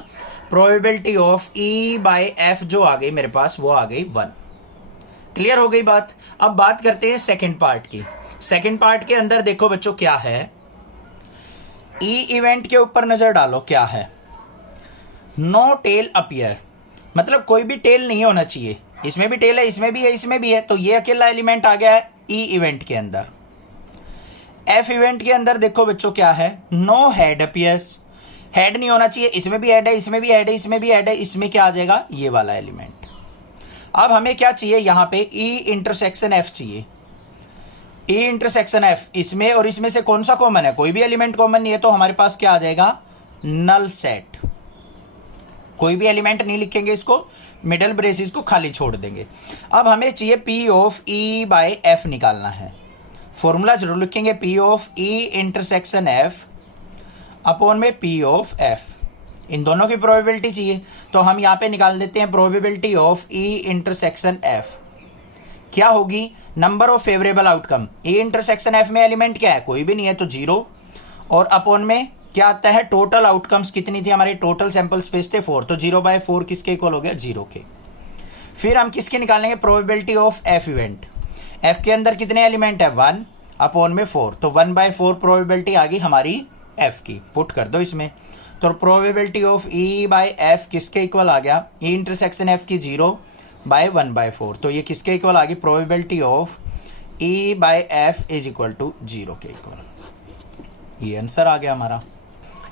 probability of E by F जो आ गई मेरे पास वो आ गई 1। क्लियर हो गई बात। अब बात करते हैं सेकंड पार्ट की। सेकंड पार्ट के अंदर देखो बच्चों क्या है, ई इवेंट के ऊपर नजर डालो क्या है, नो टेल अपीयर, मतलब कोई भी टेल नहीं होना चाहिए। इसमें भी टेल है, इसमें भी है, इसमें भी है, तो ये अकेला एलिमेंट आ गया है ई इवेंट के अंदर। एफ इवेंट के अंदर देखो बच्चों क्या है, नो हेड अपीयर्स, हेड नहीं होना चाहिए, इसमें भी हेड है, इसमें भी हेड है, इसमें भी हेड है, इसमें क्या आ जाएगा ये वाला एलिमेंट। अब हमें क्या चाहिए यहां पे ई इंटरसेक्शन एफ चाहिए। ई इंटरसेक्शन एफ इसमें और इसमें से कौन सा कॉमन है, कोई भी एलिमेंट कॉमन नहीं है, तो हमारे पास क्या आ जाएगा नल सेट। कोई भी एलिमेंट नहीं लिखेंगे, इसको मिडल ब्रेसिस को खाली छोड़ देंगे। अब हमें चाहिए P of E by F निकालना है। फॉर्मूला जरूर लिखेंगे, P of E intersection F upon में पी ऑफ एफ, इन दोनों की प्रोबेबिलिटी चाहिए, तो हम यहां पे निकाल देते हैं probability of E intersection F क्या होगी, number of favourable outcome. E intersection F में एलिमेंट क्या है, कोई भी नहीं है तो 0, और अपॉन में क्या आता है टोटल आउटकम्स कितनी थी हमारे, टोटल सैंपल स्पेस थे 4, तो 0/4 किसके इक्वल हो गया 0 के। फिर हम किसके निकालेंगे probability of F event. F के अंदर कितने एलिमेंट है 1 अपॉन में 4, तो 1/4 प्रोबेबिलिटी आ गई हमारी एफ की, पुट कर दो इसमें, तो probability of E by F किसके इक्वल आ गया, ई इंटरसेक्शन एफ की 0/1/4, तो ये किसके इक्वल आ गई probability of E by F is equal to 0 के इक्वल। ये आंसर आ गया हमारा।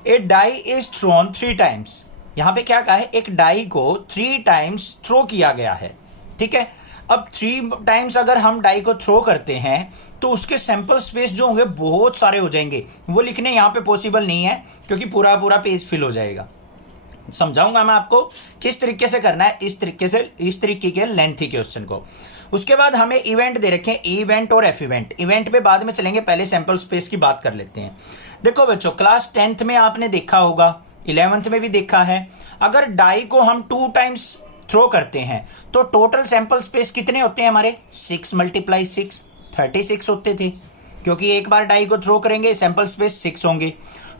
A die is thrown 3 times, यहां पे क्या कहा है, एक डाई को 3 टाइम्स थ्रो किया गया है, ठीक है। अब 3 टाइम्स अगर हम डाई को थ्रो करते हैं तो उसके सैंपल स्पेस जो होंगे बहुत सारे हो जाएंगे, वो लिखने यहां पे पॉसिबल नहीं है क्योंकि पूरा पूरा पेज फिल हो जाएगा। समझाऊंगा मैं आपको किस तरीके से करना है, इस तरीके के लेंथी क्वेश्चन को। उसके बाद हमें इवेंट दे रखे हैं, इवेंट और एफ इवेंट। इवेंट पे बाद में चलेंगे, पहले सैंपल स्पेस की बात कर लेते हैं। देखो बच्चों क्लास 10th में आपने देखा होगा, 11th में भी देखा है, अगर डाई को हम 2 टाइम्स थ्रो करते हैं तो टोटल सैंपल स्पेस कितने होते हैं हमारे 6 × 6 36 होते थे, क्योंकि एक बार डाई को थ्रो करेंगे सैंपल स्पेस 6 होंगे,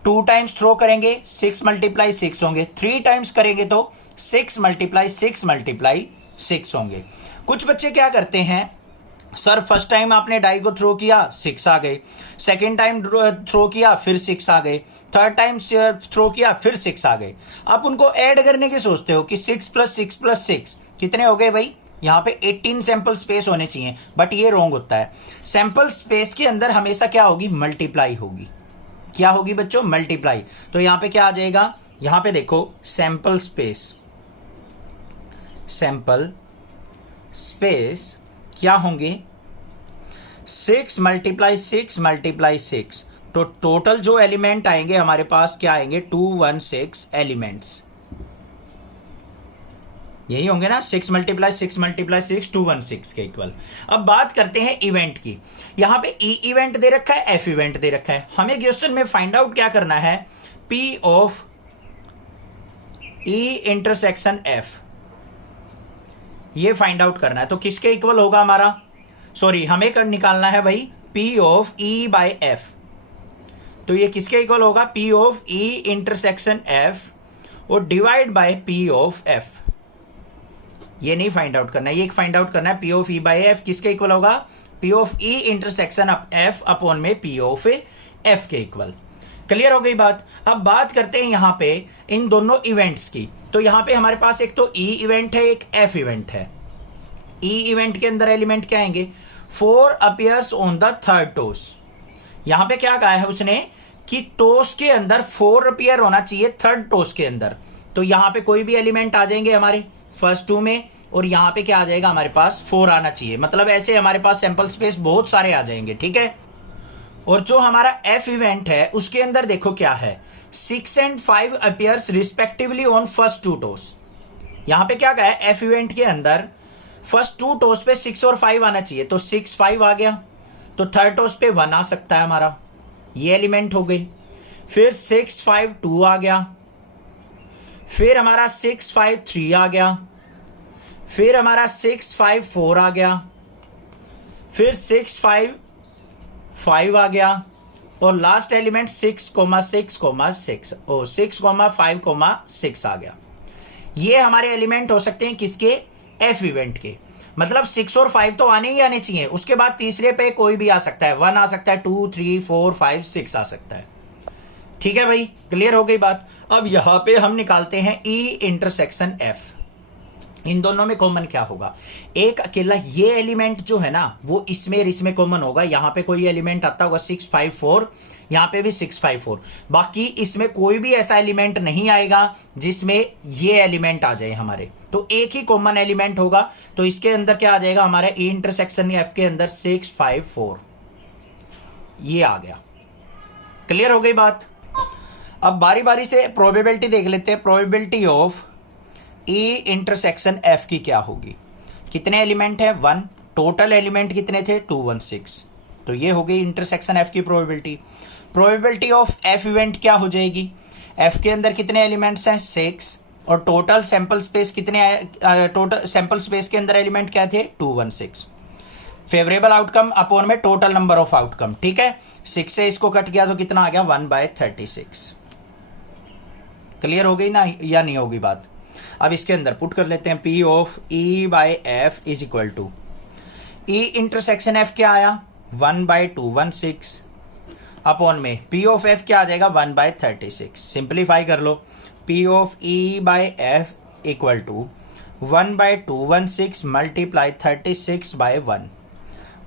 2 टाइम्स थ्रो करेंगे 6 × 6 होंगे, 3 टाइम्स करेंगे तो 6 × 6 × 6 होंगे। कुछ बच्चे क्या करते हैं, सर फर्स्ट टाइम आपने डाई को थ्रो किया 6 आ गए, सेकेंड टाइम थ्रो किया फिर 6 आ गए, थर्ड टाइम थ्रो किया फिर 6 आ गए। आप उनको ऐड करने की सोचते हो कि 6 + 6 + 6 कितने हो गए भाई, यहाँ पे 18 सैंपल स्पेस होने चाहिए, बट ये रॉन्ग होता है। सैंपल स्पेस के अंदर हमेशा क्या होगी, मल्टीप्लाई होगी। क्या होगी बच्चों, मल्टीप्लाई। तो यहाँ पे क्या आ जाएगा, यहाँ पे देखो सैंपल स्पेस क्या होंगे 6 × 6 × 6, तो टोटल जो एलिमेंट आएंगे हमारे पास क्या आएंगे 216 एलिमेंट्स, यही होंगे ना, 6 × 6 × 6 216 के इक्वल। अब बात करते हैं इवेंट की। यहां पे ई इवेंट दे रखा है, एफ इवेंट दे रखा है, हमें क्वेश्चन में फाइंड आउट क्या करना है, P of E intersection F, ये फाइंड आउट करना है। तो किसके इक्वल होगा हमारा, सॉरी हमें कर निकालना है भाई P of E by F, तो ये किसके इक्वल होगा, P of E intersection F और divide by P of F. ये नहीं फाइंड आउट करना है, ये फाइंड आउट करना है P of E by F किसके इक्वल होगा, P of E intersection F upon में पी ऑफ एफ के इक्वल। क्लियर हो गई बात। अब बात करते हैं यहां पे इन दोनों इवेंट्स की। तो यहां पे हमारे पास एक तो ई इवेंट है, एक एफ इवेंट है। ई इवेंट के अंदर एलिमेंट क्या आएंगे, 4 appears on the third toss. यहां पे क्या कहा है उसने कि टोस के अंदर 4 अपीयर होना चाहिए थर्ड टोस के अंदर, तो यहां पे कोई भी एलिमेंट आ जाएंगे हमारे फर्स्ट 2 में, और यहां पे क्या आ जाएगा हमारे पास 4 आना चाहिए, मतलब ऐसे हमारे पास सैंपल स्पेस बहुत सारे आ जाएंगे, ठीक है। और जो हमारा एफ इवेंट है उसके अंदर देखो क्या है, 6 और 5 appears respectively on first 2 toss. यहां पे क्या कहा है, एफ इवेंट के अंदर फर्स्ट 2 टोस पे 6 और 5 आना चाहिए, तो 6 5 आ गया, तो थर्ड टोस पे 1 आ सकता है हमारा, ये एलिमेंट हो गई। फिर 6 5 2 आ गया, फिर हमारा 6 5 3 आ गया, फिर हमारा 6 5 4 आ गया, फिर 6 5 5 आ गया और लास्ट एलिमेंट 6,6,6 ओ 6,5,6 आ गया। ये हमारे एलिमेंट हो सकते हैं किसके, एफ इवेंट के। मतलब 6 और 5 तो आने ही आने चाहिए, उसके बाद तीसरे पे कोई भी आ सकता है, 1 आ सकता है, 2 3 4 5 6 आ सकता है। ठीक है भाई, क्लियर हो गई बात। अब यहां पे हम निकालते हैं ई इंटरसेक्शन एफ। इन दोनों में कॉमन क्या होगा, एक अकेला ये एलिमेंट जो है ना वो इसमें और इसमें कॉमन होगा। यहां पे कोई एलिमेंट आता होगा 6 5 4, यहां पे भी 6 5 4, बाकी इसमें कोई भी ऐसा एलिमेंट नहीं आएगा जिसमें ये एलिमेंट आ जाए हमारे। तो एक ही कॉमन एलिमेंट होगा, तो इसके अंदर क्या आ जाएगा हमारा ई इंटरसेक्शन एफ के अंदर 6 5 4, ये आ गया। क्लियर हो गई बात। अब बारी बारी से प्रोबेबिलिटी देख लेते हैं। Probability of E intersection F की क्या होगी, कितने एलिमेंट है 1, टोटल एलिमेंट कितने थे 216, तो ये हो गई इंटरसेक्शन एफ की probability. Probability of F event क्या हो जाएगी, एफ के अंदर कितने एलिमेंट्स हैं 6 और टोटल सैंपल स्पेस कितने, टोटल सैंपल स्पेस के अंदर एलिमेंट क्या थे 216। फेवरेबल आउटकम अपॉन में टोटल नंबर ऑफ आउटकम। ठीक है, 6 से इसको कट गया तो कितना आ गया 1/36। क्लियर हो गई ना या नहीं होगी बात। अब इसके अंदर पुट कर लेते हैं P of E by F is equal to E intersection F क्या आया 1/216 अपॉन में P ऑफ एफ क्या आ जाएगा 1/36। सिंप्लीफाई कर लो, P of E by F equal to 1/216 multiply 36/1,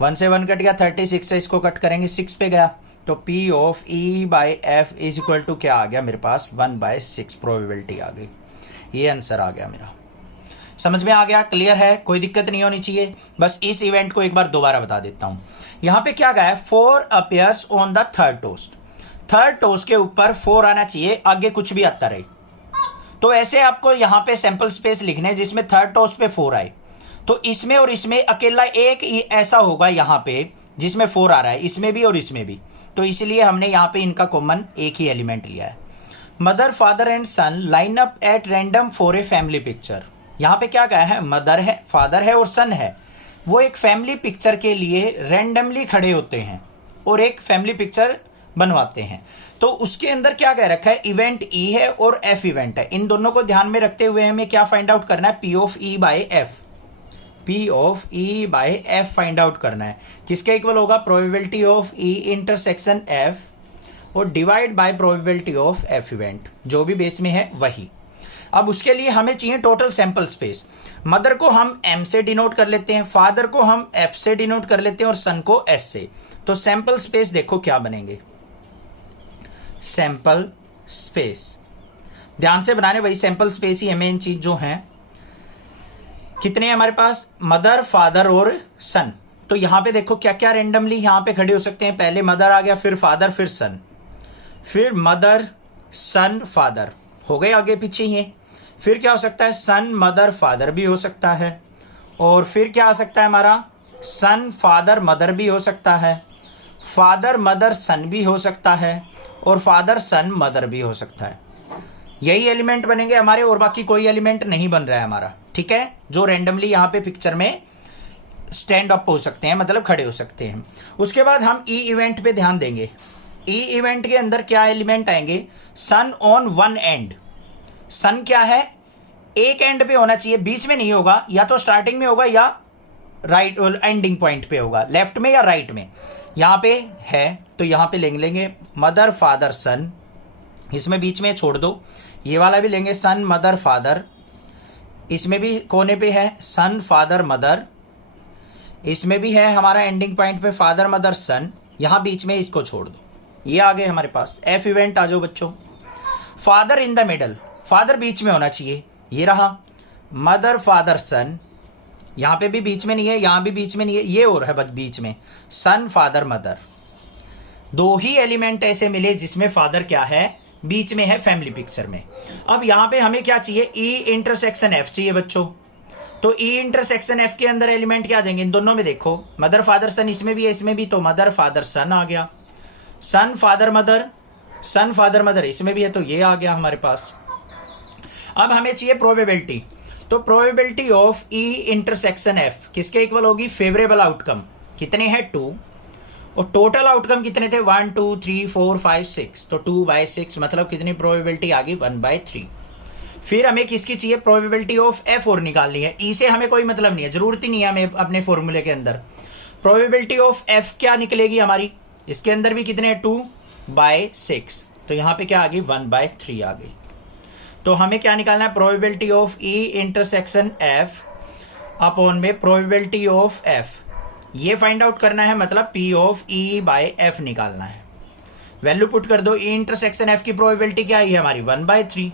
1 से 1 कट गया, 36 से इसको कट करेंगे 6 पे गया, तो P of E by F is equal to क्या आ गया मेरे पास 1/6 प्रोबेबिलिटी आ गई। ये आंसर आ गया मेरा। समझ में आ गया, क्लियर है, कोई दिक्कत नहीं होनी चाहिए। बस इस इवेंट को एक बार दोबारा बता देता हूं। यहां पे क्या गया है 4 appears on the third toast. Third toast के ऊपर 4 आना चाहिए, आगे कुछ भी आता रहे। तो ऐसे आपको यहां पे सैंपल स्पेस लिखने जिसमें थर्ड टोस्ट पे 4 आए, तो इसमें और इसमें अकेला एक ऐसा होगा यहां पे जिसमें 4 आ रहा है, इसमें भी और इसमें भी। तो इसलिए हमने यहां पे इनका कॉमन एक ही एलिमेंट लिया है। Mother father and son line up at random for a family picture. यहां पे क्या कहा है, मदर है, फादर है और सन है, वो एक फैमिली पिक्चर के लिए रैंडमली खड़े होते हैं और एक फैमिली पिक्चर बनवाते हैं। तो उसके अंदर क्या कह रखा है, इवेंट ई है और एफ इवेंट है। इन दोनों को ध्यान में रखते हुए हमें क्या फाइंड आउट करना है, P of E by F. P of E by F find out करना है। किसके इक्वल होगा, probability of E intersection F और divide by probability of F event, जो भी बेस में है वही। अब उसके लिए हमें चाहिए टोटल सैंपल स्पेस। मदर को हम M से डिनोट कर लेते हैं, फादर को हम F से डिनोट कर लेते हैं और सन को S से। तो सैंपल स्पेस देखो क्या बनेंगे, सैंपल स्पेस ध्यान से बनाने, वही सैंपल स्पेस ही है मेन चीज जो है। कितने हैं हमारे पास, मदर फादर और सन। तो यहां पे देखो क्या क्या रेंडमली यहां पे खड़े हो सकते हैं। पहले मदर आ गया, फिर फादर, फिर सन, फिर मदर सन फादर, हो गए आगे पीछे ये। फिर क्या हो सकता है, सन मदर फादर भी हो सकता है, और फिर क्या आ सकता है हमारा, सन फादर मदर भी हो सकता है, फादर मदर सन भी हो सकता है, और फादर सन मदर भी हो सकता है। यही एलिमेंट बनेंगे हमारे, और बाकी कोई एलिमेंट नहीं बन रहा है हमारा। ठीक है, जो रेंडमली यहाँ पे पिक्चर में स्टैंड अप हो सकते हैं, मतलब खड़े हो सकते हैं। उसके बाद हम ई इवेंट पे ध्यान देंगे। ई इवेंट के अंदर क्या एलिमेंट आएंगे, सन ऑन वन एंड। सन क्या है, एक एंड पे होना चाहिए, बीच में नहीं होगा, या तो स्टार्टिंग में होगा या राइट एंडिंग पॉइंट पे होगा, लेफ्ट में या राइट में। यहां पे है तो यहां पे लेंगे मदर फादर सन, इसमें बीच में छोड़ दो। ये वाला भी लेंगे सन मदर फादर, इसमें भी कोने पे है सन फादर मदर, इसमें भी है हमारा एंडिंग पॉइंट पे फादर मदर सन, यहां बीच में इसको छोड़ दो। ये आ गए हमारे पास एफ इवेंट। आ जाओ बच्चों, father in the middle, father बीच में होना चाहिए, ये रहा मदर फादर सन, यहां पे भी बीच में नहीं है, यहां भी बीच में नहीं है, ये और है बस बीच में सन फादर मदर। दो ही एलिमेंट ऐसे मिले जिसमें फादर क्या है, बीच में है फैमिली पिक्चर में। अब यहां पे हमें क्या चाहिए, ई इंटरसेक्शन एफ चाहिए बच्चों। तो ई इंटरसेक्शन एफ के अंदर एलिमेंट क्या आ जाएंगे, इन दोनों में देखो मदर फादर सन, इसमें भी है इसमें भी, तो मदर फादर सन आ गया, सन फादर मदर, सन फादर मदर इसमें भी है, तो ये आ गया हमारे पास। अब हमें चाहिए प्रोबेबिलिटी, तो probability of E intersection F किसके इक्वल होगी, फेवरेबल आउटकम। कितने हैं 2, और टोटल आउटकम कितने थे 1 2 3 4 5 6, तो 2/6 मतलब कितनी प्रोबेबिलिटी आ गई 1/3। फिर हमें किसकी चाहिए, प्रोबेबिलिटी ऑफ F4 निकालनी है। ई से हमें कोई मतलब नहीं है, जरूरत ही नहीं है हमें अपने फॉर्मूले के अंदर। प्रोबेबिलिटी ऑफ F क्या निकलेगी हमारी, इसके अंदर भी कितने 2/6, तो यहां पे क्या आ गई 1/3 आ गई। तो हमें क्या निकालना है, probability of E intersection F upon में प्रोबेबिलिटी ऑफ F, ये फाइंड आउट करना है, मतलब P ऑफ E/F निकालना है। वैल्यू पुट कर दो, E इंटरसेक्शन F की प्रोबेबिलिटी क्या आई है हमारी 1/3,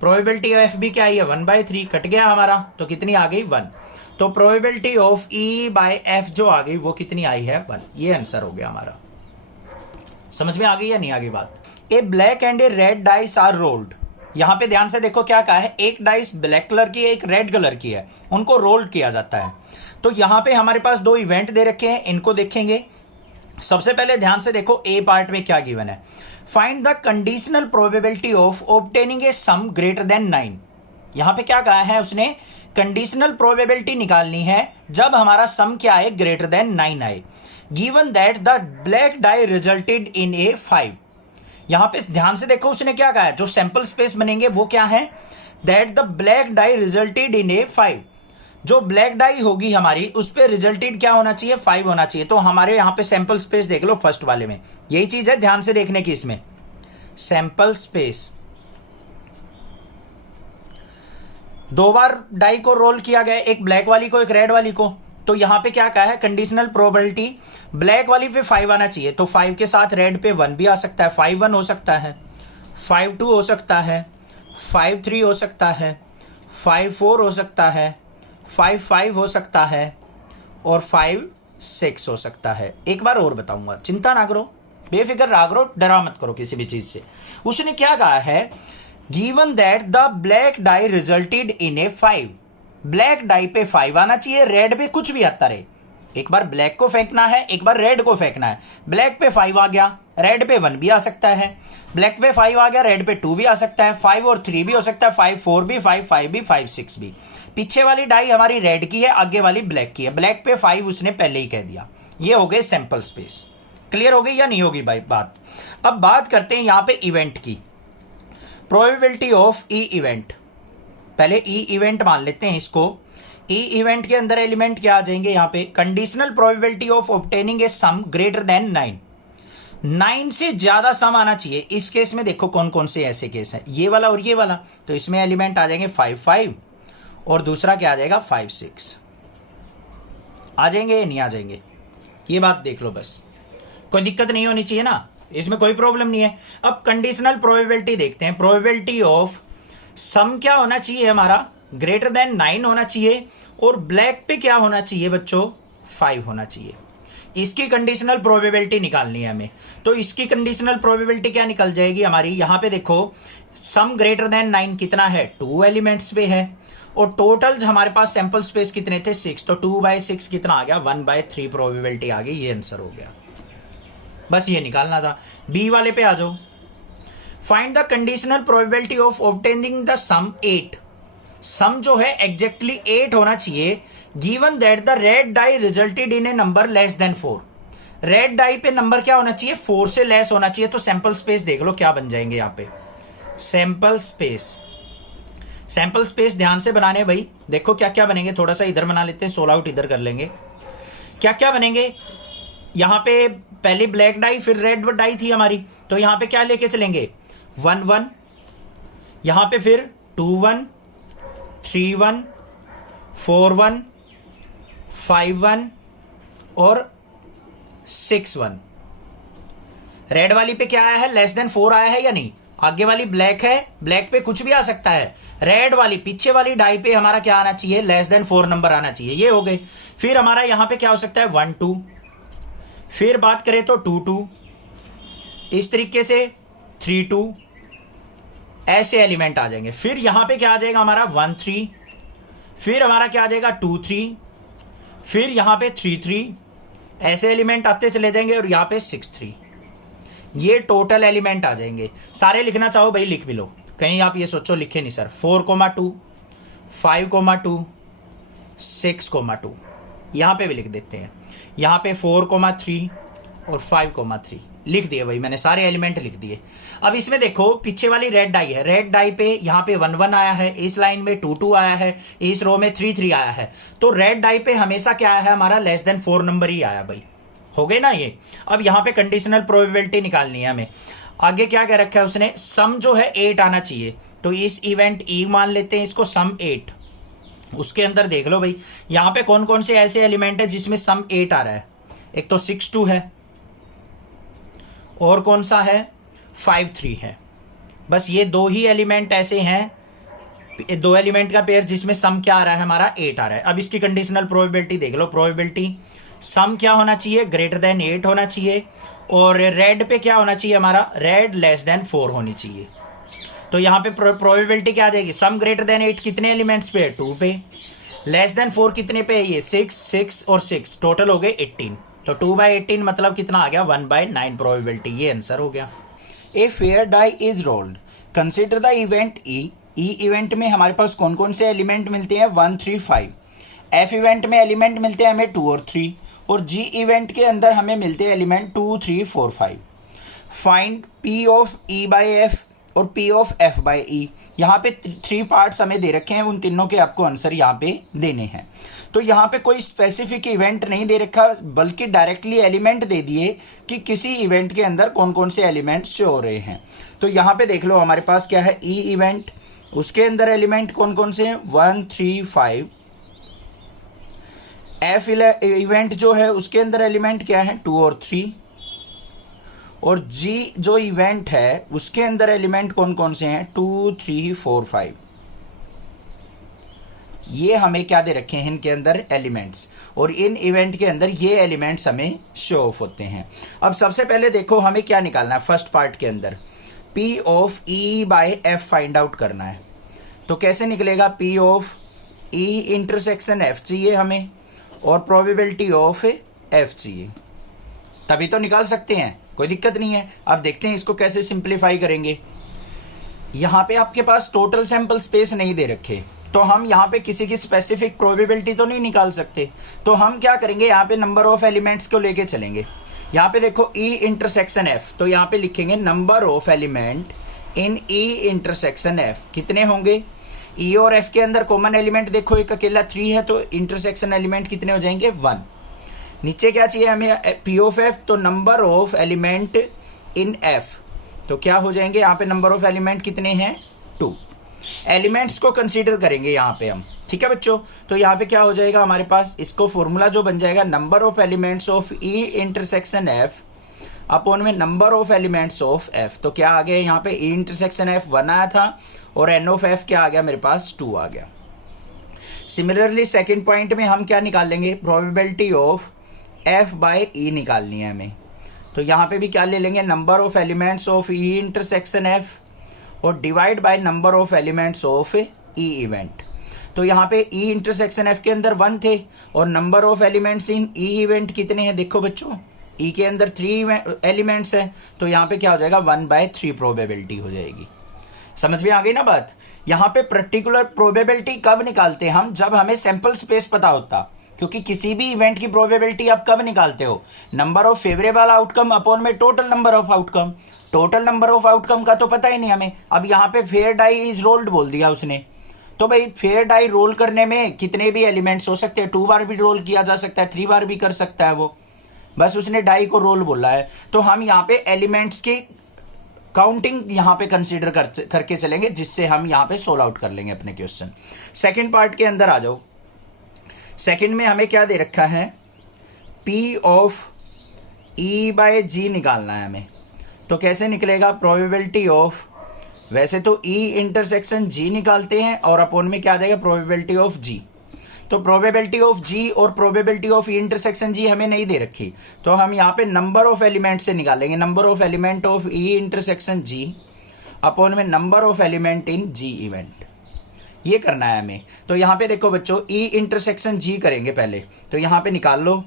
प्रोबेबिलिटी ऑफ F भी क्या आई है 1/3, कट गया हमारा, तो कितनी आ गई 1। तो प्रोबेबिलिटी ऑफ E/F जो आ गई वो कितनी आई है 1, ये आंसर हो गया हमारा। समझ में आ गई या नहीं आ गई बात। A black and a red dice are rolled, यहां पे ध्यान से देखो क्या कहा है, एक डाइस ब्लैक कलर की है, एक रेड कलर की है, उनको रोल किया जाता है। तो यहां पे हमारे पास दो इवेंट दे रखे हैं, इनको देखेंगे। सबसे पहले ध्यान से देखो ए पार्ट में क्या गिवन है, find the conditional probability of obtaining A some greater than 9। यहां पे क्या कहा है उसने, कंडीशनल प्रोबेबिलिटी निकालनी है जब हमारा सम क्या है ग्रेटर देन 9 आए, given that the black die resulted in a 5। यहां पे ध्यान से देखो उसने क्या कहा है, जो सैंपल स्पेस बनेंगे वो क्या है, that the black die resulted in a 5, जो ब्लैक डाई होगी हमारी उस पे रिजल्टेड क्या होना चाहिए 5 होना चाहिए। तो हमारे यहां पे सैंपल स्पेस देख लो फर्स्ट वाले में, यही चीज है ध्यान से देखने की, इसमें सैंपल स्पेस 2 बार डाई को रोल किया गया, एक ब्लैक वाली को एक रेड वाली को। तो यहां पे क्या कहा है, कंडीशनल प्रोबेबिलिटी ब्लैक वाली पे 5 आना चाहिए, तो 5 के साथ रेड पे 1 भी आ सकता है, 5-1 हो सकता है, 5-2 हो सकता है, 5-3 हो सकता है, 5-4 हो सकता है, 5-5 हो सकता है, और 5-6 हो सकता है। एक बार और बताऊंगा, चिंता ना करो, बेफिक्र रहा करो, डरा मत करो किसी भी चीज से। उसने क्या कहा है, given that the black die resulted in a 5, black dye पे 5 आना चाहिए, रेड पे कुछ भी आता रहे। एक बार ब्लैक को फेंकना है, एक बार रेड को फेंकना है। ब्लैक पे 5 आ गया, रेड पे 1 भी आ सकता है, ब्लैक पे 5 आ गया, रेड पे 2 भी आ सकता है, 5 और 3 भी हो सकता है, 5-4 भी, 5-5 भी, 5-6 भी। पीछे वाली डाई हमारी रेड की है, आगे वाली ब्लैक की है, ब्लैक पे 5 उसने पहले ही कह दिया। ये हो गए सैंपल स्पेस। क्लियर हो गई या नहीं होगी भाई बात। अब बात करते हैं यहां पे इवेंट की, प्रोबेबिलिटी ऑफ ई इवेंट। पहले ई इवेंट मान लेते हैं इसको। ई इवेंट के अंदर एलिमेंट क्या आ जाएंगे यहां पे, conditional probability of obtaining A some greater than 9, 9 से ज्यादा सम आना चाहिए। इस केस में देखो कौन कौन से ऐसे केस हैं, ये वाला और ये वाला, तो इसमें एलिमेंट आ जाएंगे 5-5 और दूसरा क्या आ जाएगा 5-6। आ जाएंगे या नहीं आ जाएंगे, ये बात देख लो बस, कोई दिक्कत नहीं होनी चाहिए ना, इसमें कोई प्रॉब्लम नहीं है। अब कंडीशनल प्रोबेबिलिटी देखते हैं, प्रोबेबिलिटी ऑफ सम क्या होना चाहिए हमारा, ग्रेटर देन 9 होना चाहिए, और ब्लैक पे क्या होना चाहिए बच्चों 5 होना चाहिए। इसकी कंडीशनल प्रोबेबिलिटी निकालनी है हमें। तो इसकी कंडीशनल प्रोबेबिलिटी क्या निकल जाएगी हमारी, यहां पे देखो सम ग्रेटर देन 9 कितना है, 2 एलिमेंट्स पे है, और टोटल हमारे पास सैंपल स्पेस कितने थे 6, तो 2/6 कितना आ गया 1/3 प्रोबेबिलिटी आ गई, ये आंसर हो गया। बस ये निकालना था। बी वाले पे आ जाओ, find the conditional probability of obtaining the sum 8, sum जो है एग्जैक्टली 8 होना चाहिए, given that the red die resulted in a number less than 4। Red die पे नंबर क्या होना चाहिए 4 से लेस होना चाहिए। तो सैंपल स्पेस देख लो क्या बन जाएंगे यहां पे, सैंपल स्पेस, सैंपल स्पेस ध्यान से बनाने भाई, देखो क्या क्या बनेंगे, थोड़ा सा इधर बना लेते हैं, सोल आउट इधर कर लेंगे। क्या क्या बनेंगे, यहां पे पहले ब्लैक डाई फिर रेड डाई थी हमारी, तो यहां पे क्या लेके चलेंगे 1-1, यहां पे फिर 2-1, 3-1, 4-1, 5-1 और 6-1। रेड वाली पे क्या आया है, लेस देन 4 आया है या नहीं, आगे वाली ब्लैक है, ब्लैक पे कुछ भी आ सकता है, रेड वाली पीछे वाली डाई पे हमारा क्या आना चाहिए, लेस देन 4 नंबर आना चाहिए, ये हो गए। फिर हमारा यहां पे क्या हो सकता है 1-2, फिर बात करें तो 2-2, इस तरीके से 3-2, ऐसे एलिमेंट आ जाएंगे। फिर यहां पे क्या आ जाएगा हमारा 1-3, फिर हमारा क्या आ जाएगा 2-3, फिर यहां पे 3-3, ऐसे एलिमेंट आते चले जाएंगे, और यहां पे 6-3, ये टोटल एलिमेंट आ जाएंगे। सारे लिखना चाहो भाई लिख भी लो, कहीं आप ये सोचो लिखे नहीं सर, 4,2, 5,2, 6,2, यहाँ पे भी लिख देते हैं, यहाँ पे 4,3 और 5,3 लिख दिए भाई, मैंने सारे एलिमेंट लिख दिए। अब इसमें देखो पीछे वाली रेड डाई है, रेड डाई पे यहाँ पे 1 1 आया है, इस लाइन में 2 2 आया है, इस रो में 3 3 आया है, तो रेड डाई पे हमेशा क्या आया है हमारा लेस देन 4 नंबर ही आया भाई, हो गए ना ये। अब यहाँ पे कंडीशनल प्रोबेबिलिटी निकालनी है हमें। आगे क्या कह रखा है उसने, सम जो है 8 आना चाहिए, तो इस इवेंट ई मान लेते हैं इसको सम 8। उसके अंदर देख लो भाई यहाँ पे कौन कौन से ऐसे एलिमेंट है जिसमें सम 8 आ रहा है। एक तो 6 2 है, और कौन सा है 5 3 है। बस ये दो ही एलिमेंट ऐसे हैं, दो एलिमेंट का पेयर जिसमें सम क्या आ रहा है हमारा 8 आ रहा है। अब इसकी कंडीशनल प्रोबेबिलिटी देख लो, प्रोबेबिलिटी सम क्या होना चाहिए, ग्रेटर देन 8 होना चाहिए, और रेड पे क्या होना चाहिए हमारा, रेड लेस देन 4 होनी चाहिए। तो यहाँ पे प्रोबेबिलिटी क्या आ जाएगी, सम ग्रेटर देन 8 कितने एलिमेंट्स पे है, 2 पे, लेस देन 4 कितने पे है, ये 6 6 और 6 टोटल हो गए 18। तो 2/18 मतलब कितना आ गया, 1/9 प्रोबेबिलिटी, ये आंसर हो गया। A fair die is rolled, consider the event E. E event में हमारे पास कौन कौन से एलिमेंट मिलते हैं, 1 3 5। एफ इवेंट में एलिमेंट मिलते हैं हमें 2 और 3, और जी इवेंट के अंदर हमें मिलते हैं element 2 3 4 5। Find P of E by F और P of F by E. यहाँ पे 3 पार्ट्स हमें दे रखे हैं, उन तीनों के आपको आंसर यहाँ पे देने हैं। तो यहाँ पे कोई स्पेसिफिक इवेंट नहीं दे रखा, बल्कि डायरेक्टली एलिमेंट दे दिए कि किसी इवेंट के अंदर कौन कौन से एलिमेंट शो हो रहे हैं। तो यहाँ पे देख लो हमारे पास क्या है, ई इवेंट, उसके अंदर एलिमेंट कौन कौन से हैं, 1 3 5। एफ इवेंट जो है उसके अंदर एलिमेंट क्या है, 2 और 3, और जी जो इवेंट है उसके अंदर एलिमेंट कौन कौन से हैं, 2 3 4 5। ये हमें क्या दे रखे हैं इनके अंदर एलिमेंट्स, और इन इवेंट के अंदर ये एलिमेंट्स हमें शो ऑफ होते हैं। अब सबसे पहले देखो हमें क्या निकालना है, फर्स्ट पार्ट के अंदर P of E by F find out करना है। तो कैसे निकलेगा, P of E intersection F चाहिए हमें, और प्रोबेबिलिटी ऑफ एफ चाहिए, तभी तो निकाल सकते हैं, कोई दिक्कत नहीं है। अब देखते हैं इसको कैसे सिंप्लीफाई करेंगे। यहाँ पे आपके पास टोटल सैंपल स्पेस नहीं दे रखे, तो हम यहाँ पे किसी की स्पेसिफिक प्रोबेबिलिटी तो नहीं निकाल सकते। तो हम क्या करेंगे, यहाँ पे नंबर ऑफ एलिमेंट्स को लेके चलेंगे। यहाँ पे देखो ई इंटरसेक्शन एफ, तो यहाँ पे लिखेंगे number of element in E intersection F, कितने होंगे। ई और एफ के अंदर कॉमन एलिमेंट देखो एक अकेला 3 है, तो इंटरसेक्शन एलिमेंट कितने हो जाएंगे, 1। नीचे क्या चाहिए हमें, पी ऑफ एफ, तो number of element in F, तो क्या हो जाएंगे यहाँ पे नंबर ऑफ एलिमेंट कितने हैं, 2। एलिमेंट्स को कंसीडर करेंगे यहाँ पे हम, ठीक है बच्चों। तो यहाँ पे क्या हो जाएगा हमारे पास, इसको फॉर्मूला जो बन जाएगा, number of elements of E intersection F upon में number of elements of F. तो क्या आ गया यहाँ पे, ई इंटरसेक्शन एफ 1 आया था, और एन ऑफ एफ क्या आ गया मेरे पास, 2 आ गया। सिमिलरली सेकेंड पॉइंट में हम क्या निकाल लेंगे, probability of F by E निकालनी है हमें। तो यहाँ पे भी क्या ले लेंगे, number of elements of E intersection F और divide by number of elements of E event. तो यहाँ पे ई इंटरसेक्शन एफ के अंदर 1 थे, और number of elements in E event कितने हैं, देखो बच्चों ई के अंदर 3 एलिमेंट्स हैं, तो यहाँ पे क्या हो जाएगा, 1/3 प्रोबेबिलिटी हो जाएगी। समझ में आ गई ना बात। यहाँ पे पर्टिकुलर प्रोबेबिलिटी कब निकालते हैं हम, जब हमें सैंपल स्पेस पता होता, क्योंकि किसी भी इवेंट की प्रोबेबिलिटी आप कब निकालते हो, number of favourable outcome upon में total number of outcome. Total number of outcome का तो पता ही नहीं हमें। अब यहाँ पे फेयर डाई इज रोल्ड बोल दिया उसने, तो भाई फेयर डाई रोल करने में कितने भी एलिमेंट्स हो सकते हैं, 2 बार भी रोल किया जा सकता है, 3 बार भी कर सकता है वो, बस उसने डाई को रोल बोला है। तो हम यहाँ पे एलिमेंट्स की काउंटिंग यहाँ पे कंसीडर करके चलेंगे, जिससे हम यहाँ पे सोल्व आउट कर लेंगे अपने क्वेश्चन। सेकंड पार्ट के अंदर आ जाओ। सेकंड में हमें क्या दे रखा है, पी ऑफ ई बाय जी निकालना है हमें। तो कैसे निकलेगा, प्रोबेबिलिटी ऑफ, वैसे तो ई इंटरसेक्शन जी निकालते हैं, और अपॉन में क्या आ जाएगा, प्रोबेबिलिटी ऑफ जी। तो प्रोबेबिलिटी ऑफ जी और प्रोबेबिलिटी ऑफ ई इंटरसेक्शन जी हमें नहीं दे रखी, तो हम यहाँ पे नंबर ऑफ एलिमेंट से निकालेंगे, number of element of E intersection G upon में number of element in G event, ये करना है हमें। तो यहाँ पे देखो बच्चों, ई इंटरसेक्शन जी करेंगे पहले, तो यहाँ पे निकाल लो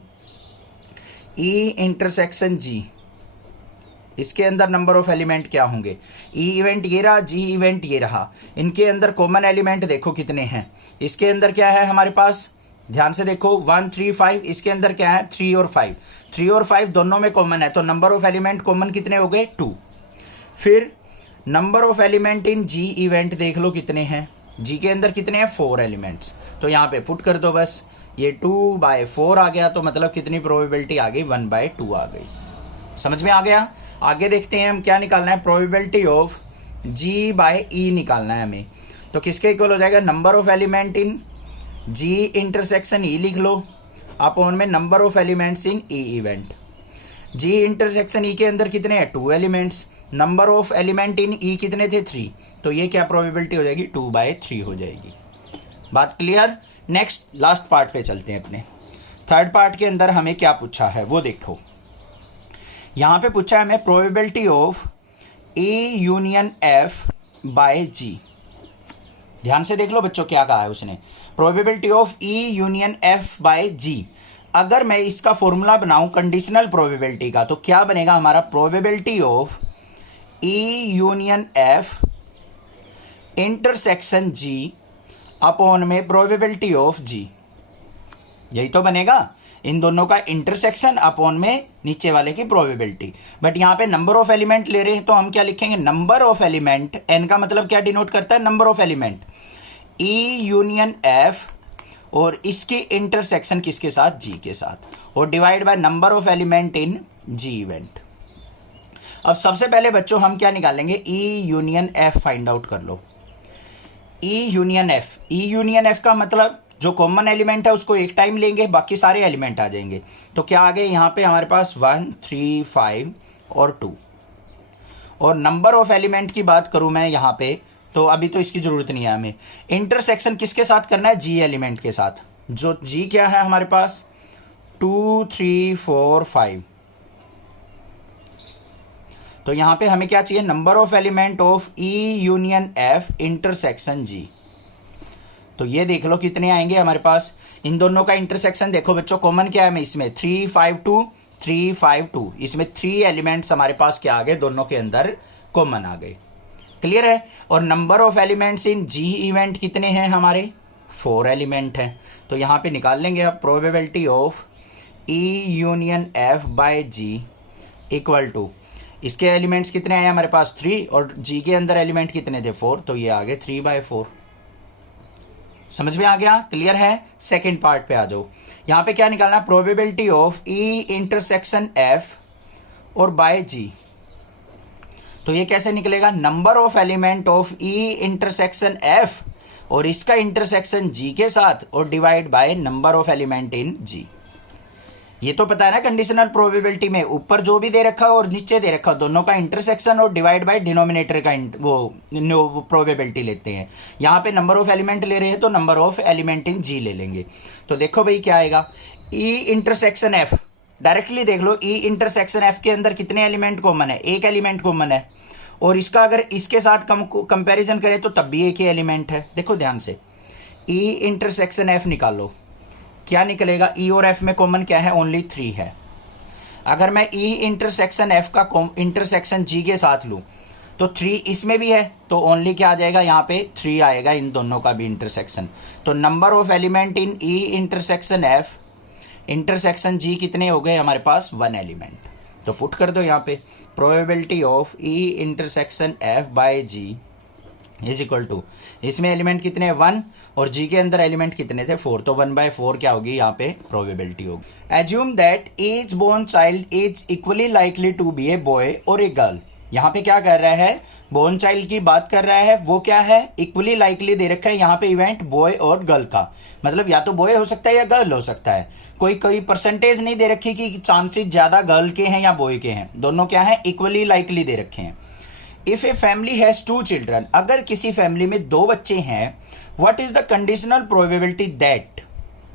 ई इंटरसेक्शन जी, इसके अंदर नंबर ऑफ एलिमेंट क्या होंगे, ई इवेंट ये रहा, जी इवेंट ये रहा, इनके अंदर कॉमन एलिमेंट देखो कितने हैं। इसके अंदर क्या है हमारे पास ध्यान से देखो 1 3 5, इसके अंदर क्या है 3 और 5, 3 और 5 दोनों में कॉमन है, तो नंबर ऑफ एलिमेंट कॉमन कितने हो गए 2। फिर number of element in G event देख लो कितने हैं, जी के अंदर कितने हैं 4 एलिमेंट्स, तो यहाँ पे पुट कर दो बस, ये 2/4 आ गया, तो मतलब कितनी प्रोबेबिलिटी आ गई 1/2 आ गई। समझ में आ गया। आगे देखते हैं हम क्या निकालना है, प्रोबेबिलिटी ऑफ G/E निकालना है हमें, तो किसके इक्वल हो जाएगा number of element in G intersection E लिख लो अपॉन में number of elements in E event. G intersection E के अंदर कितने हैं 2 elements, number of element in E कितने थे 3, तो ये क्या प्रोबेबिलिटी हो जाएगी 2/3 हो जाएगी। बात क्लियर। नेक्स्ट लास्ट पार्ट पे चलते हैं अपने। थर्ड पार्ट के अंदर हमें क्या पूछा है वो देखो, यहां पे पूछा है हमें probability of E union F by G। ध्यान से देख लो बच्चों क्या कहा है उसने, probability of E union F by G। अगर मैं इसका फॉर्मूला बनाऊं कंडीशनल प्रोबेबिलिटी का, तो क्या बनेगा हमारा, probability of E union F intersection G upon में प्रोबेबिलिटी ऑफ G, यही तो बनेगा, इन दोनों का इंटरसेक्शन अपॉन में नीचे वाले की प्रोबेबिलिटी। बट यहाँ पे नंबर ऑफ एलिमेंट ले रहे हैं, तो हम क्या लिखेंगे, नंबर ऑफ एलिमेंट, एन का मतलब क्या डिनोट करता है number of element, E union F और इसकी इंटरसेक्शन किसके साथ G के साथ, और divide by number of element in G event. अब सबसे पहले बच्चों हम क्या निकालेंगे, E union F find out कर लो। E union F, E union F का मतलब जो कॉमन एलिमेंट है उसको एक टाइम लेंगे, बाकी सारे एलिमेंट आ जाएंगे, तो क्या आ गए यहाँ पे हमारे पास 1 3 5 और 2। और नंबर ऑफ एलिमेंट की बात करूं मैं यहाँ पे, तो अभी तो इसकी जरूरत नहीं है हमें। इंटरसेक्शन किसके साथ करना है, G एलिमेंट के साथ, जो G क्या है हमारे पास 2 3 4 5, तो यहां पे हमें क्या चाहिए, number of element of E union F intersection G। तो ये देख लो कितने आएंगे हमारे पास, इन दोनों का इंटरसेक्शन देखो बच्चों कॉमन क्या है इसमें 3 5 2 3 5 2, इसमें 3 एलिमेंट्स हमारे पास क्या आ गए, दोनों के अंदर कॉमन आ गए। क्लियर है। और number of elements in G event कितने हैं हमारे 4 एलिमेंट हैं, तो यहां पे निकाल लेंगे अब probability of E union F by G equal to, इसके एलिमेंट्स कितने आए हमारे पास 3 और G के अंदर एलिमेंट कितने थे 4, तो ये आ गए 3/4। समझ में आ गया, क्लियर है। सेकंड पार्ट पे आ जाओ, यहां पे क्या निकालना, probability of E intersection F और बाय G। तो ये कैसे निकलेगा, number of element of E intersection F और इसका इंटरसेक्शन G के साथ और divide by number of element in G। ये तो पता है ना कंडीशनल प्रोबेबिलिटी में ऊपर जो भी दे रखा और नीचे दे रखा दोनों का इंटरसेक्शन और डिवाइड बाय डिनोमिनेटर का वो प्रोबेबिलिटी लेते हैं। यहाँ पे नंबर ऑफ एलिमेंट ले रहे हैं तो number of element in G ले लेंगे। तो देखो भाई क्या आएगा, E इंटरसेक्शन F, डायरेक्टली देख लो E इंटरसेक्शन F के अंदर कितने एलिमेंट कॉमन है, एक एलिमेंट कॉमन है, और इसका अगर इसके साथ कंपेरिजन करें तो तब भी एक ही एलिमेंट है। देखो ध्यान से, E इंटरसेक्शन F निकालो, क्या निकलेगा, E और F में कॉमन क्या है, ओनली 3 है। अगर मैं E इंटरसेक्शन F का इंटरसेक्शन G के साथ लूं तो 3 इसमें भी है, तो ओनली क्या आ जाएगा यहाँ पे 3 आएगा इन दोनों का भी इंटरसेक्शन। तो number of element in E intersection F intersection G कितने हो गए हमारे पास 1 एलिमेंट। तो पुट कर दो यहाँ पे probability of E intersection F by G is equal to, इसमें एलिमेंट कितने 1 और G के अंदर एलिमेंट कितने थे 4, तो 1/4 क्या होगी यहाँ पे प्रोबेबिलिटी होगी। Assume that each born child is equally likely to be a boy और ए गर्ल। यहाँ पे क्या कर रहा है, बोर्न चाइल्ड की बात कर रहा है, वो क्या है इक्वली लाइकली दे रखा है यहाँ पे इवेंट बॉय और गर्ल का, मतलब या तो बॉय हो सकता है या गर्ल हो सकता है, कोई परसेंटेज नहीं दे रखी कि चांसेस ज्यादा गर्ल के हैं या बॉय के हैं, दोनों क्या है इक्वली लाइकली दे रखे हैं। If a family has 2 children, अगर किसी फैमिली में 2 बच्चे हैं, what is the conditional probability that,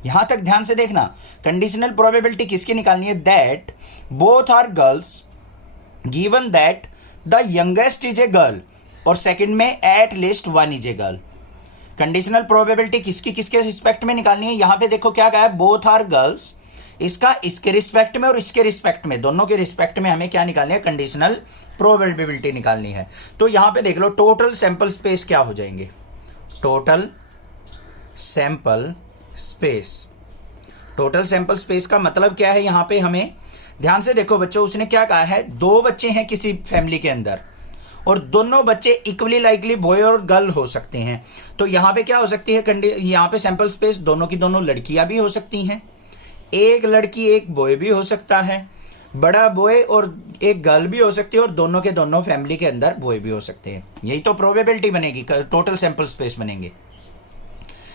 यहां तक ध्यान से देखना, कंडीशनल प्रोबेबिलिटी किसकी निकालनी है, that both are girls given that the youngest is a girl, और सेकंड में at least 1 is a girl. Conditional probability किसके रिस्पेक्ट में निकालनी है, यहां पे देखो क्या कहा है, बोथ आर गर्ल्स, इसका इसके रिस्पेक्ट में और इसके रिस्पेक्ट में, दोनों के रिस्पेक्ट में हमें क्या निकालनी है, कंडीशनल प्रोबेबिलिटी निकालनी है। तो यहां पे देख लो टोटल सैंपल स्पेस क्या हो जाएंगे, total sample space total sample space का मतलब क्या है यहाँ पे, हमें ध्यान से देखो बच्चों, उसने क्या कहा है, 2 बच्चे हैं किसी फैमिली के अंदर और दोनों बच्चे इक्वली लाइकली बॉय और गर्ल हो सकते हैं। तो यहाँ पे क्या हो सकती है, यहाँ पे सैंपल स्पेस दोनों की दोनों लड़कियां भी हो सकती हैं, एक लड़की एक बॉय भी हो सकता है, बड़ा बॉय और एक गर्ल भी हो सकती है, और दोनों के दोनों फैमिली के अंदर बॉय भी हो सकते हैं। यही तो प्रोबेबिलिटी बनेगी, टोटल सैंपल स्पेस बनेंगे।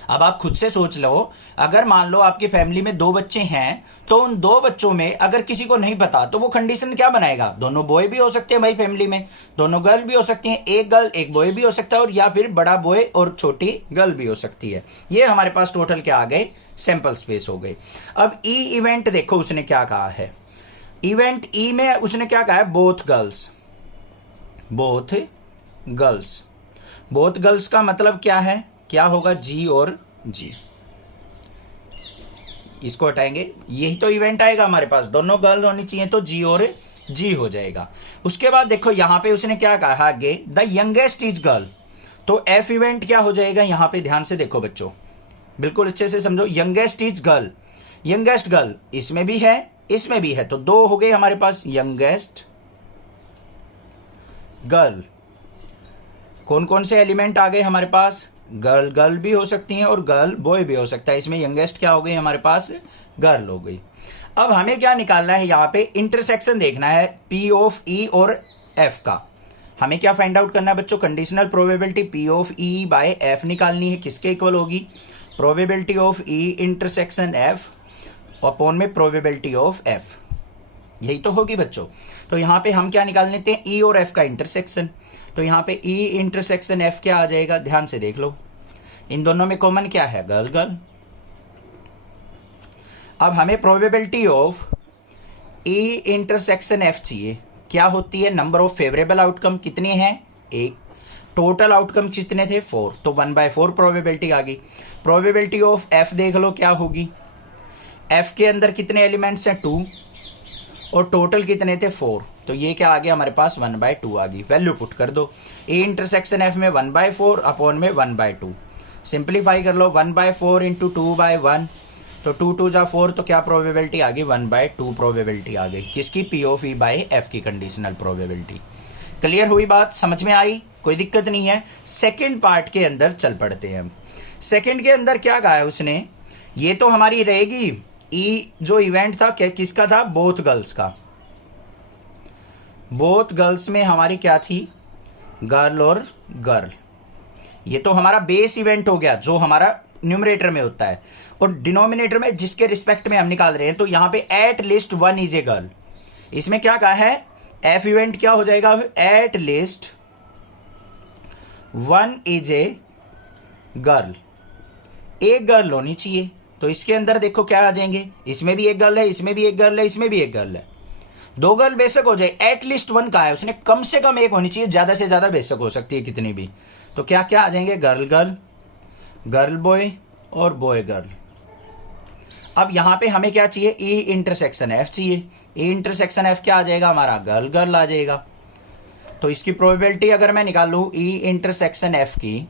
अब आप खुद से सोच लो, अगर मान लो आपकी फैमिली में 2 बच्चे हैं, तो उन 2 बच्चों में अगर किसी को नहीं पता तो वो कंडीशन क्या बनाएगा, दोनों बॉय भी हो सकते हैं भाई फैमिली में, दोनों गर्ल भी हो सकती हैं, एक गर्ल एक बॉय भी हो सकता है, और या फिर बड़ा बॉय और छोटी गर्ल भी हो सकती है। ये हमारे पास टोटल क्या आ गए, सैंपल स्पेस हो गई। अब ई इवेंट देखो उसने क्या कहा है, इवेंट ई में उसने क्या कहा है, both girls, both girls. Both girls का मतलब क्या है, क्या होगा, जी और जी, इसको हटाएंगे, यही तो इवेंट आएगा हमारे पास, दोनों गर्ल होनी चाहिए तो जी और जी हो जाएगा। उसके बाद देखो यहां पे उसने क्या कहा आगे, द यंगेस्ट इज गर्ल, तो एफ इवेंट क्या हो जाएगा यहां पे, ध्यान से देखो बच्चों, बिल्कुल अच्छे से समझो, youngest is girl, youngest girl इसमें भी है इसमें भी है, तो 2 हो गए हमारे पास, यंगेस्ट गर्ल। कौन कौन से एलिमेंट आ गए हमारे पास, गर्ल गर्ल भी हो सकती हैं और गर्ल बॉय भी हो सकता है, इसमें यंगेस्ट क्या हो गई हमारे पास, गर्ल हो गई। अब हमें क्या निकालना है, यहाँ पे इंटरसेक्शन देखना है पी ऑफ ई और एफ का। हमें क्या फाइंड आउट करना है बच्चों, conditional probability P of E by F निकालनी है, किसके इक्वल होगी, probability of E intersection F upon में प्रोबेबिलिटी ऑफ एफ, यही तो होगी बच्चों। तो यहाँ पे हम क्या निकाल लेते हैं, ई और एफ का इंटरसेक्शन, तो यहाँ पे ई इंटरसेक्शन एफ क्या आ जाएगा, ध्यान से देख लो, इन दोनों में कॉमन क्या है, गर्ल गर्ल। अब हमें probability of E intersection F चाहिए, क्या होती है, नंबर ऑफ फेवरेबल आउटकम कितने हैं, 1, टोटल आउटकम कितने थे, 4, तो 1/4 प्रोबेबिलिटी आ गई। प्रोबेबिलिटी ऑफ एफ देख लो क्या होगी, एफ के अंदर कितने एलिमेंट्स हैं, 2, और टोटल कितने थे, 4, तो ये क्या आ गया हमारे पास, 1/2 आ गई। वैल्यू पुट कर दो, ए इंटरसेक्शन एफ में 1/4 अपॉन में 1/2, सिंप्लीफाई कर लो, 1/4 इंटू 2/1, तो 2 2 जा 4, तो क्या प्रोबेबिलिटी आ गई, 1/2 प्रोबेबिलिटी आ गई, किसकी, P of E by F की कंडीशनल प्रोबेबिलिटी। क्लियर हुई बात, समझ में आई, कोई दिक्कत नहीं है। सेकेंड पार्ट के अंदर चल पड़ते हैं हम। सेकेंड के अंदर क्या कहा है उसने, ये तो हमारी रहेगी ई जो इवेंट था किसका था, बोथ गर्ल्स का, बोथ गर्ल्स में हमारी क्या थी, गर्ल और गर्ल, ये तो हमारा बेस इवेंट हो गया जो हमारा न्यूमरेटर में होता है, और डिनोमिनेटर में जिसके रिस्पेक्ट में हम निकाल रहे हैं, तो यहां पे eight 1 is a girl. इसमें क्या कहा है, एफ इवेंट क्या हो जाएगा, eight 1 is a girl, एक गर्ल होनी चाहिए, तो इसके अंदर देखो क्या आ जाएंगे, इसमें भी एक गर्ल है, इसमें भी एक गर्ल है, इसमें भी एक गर्ल है, 2 गर्ल बेशक हो जाए, एटलीस्ट 1 का है, उसने कम से कम 1 होनी चाहिए, ज्यादा से ज्यादा बेशक हो सकती है कितनी भी, तो क्या क्या आ जाएंगे, गर्ल गर्ल, गर्ल बॉय और बॉय गर्ल। अब यहां पे हमें क्या चाहिए, ई इंटरसेक्शन एफ चाहिए, ई इंटरसेक्शन एफ क्या आ जाएगा हमारा, गर्ल गर्ल आ जाएगा। तो इसकी प्रोबेबिलिटी अगर मैं निकाल लूं ई इंटरसेक्शन एफ की,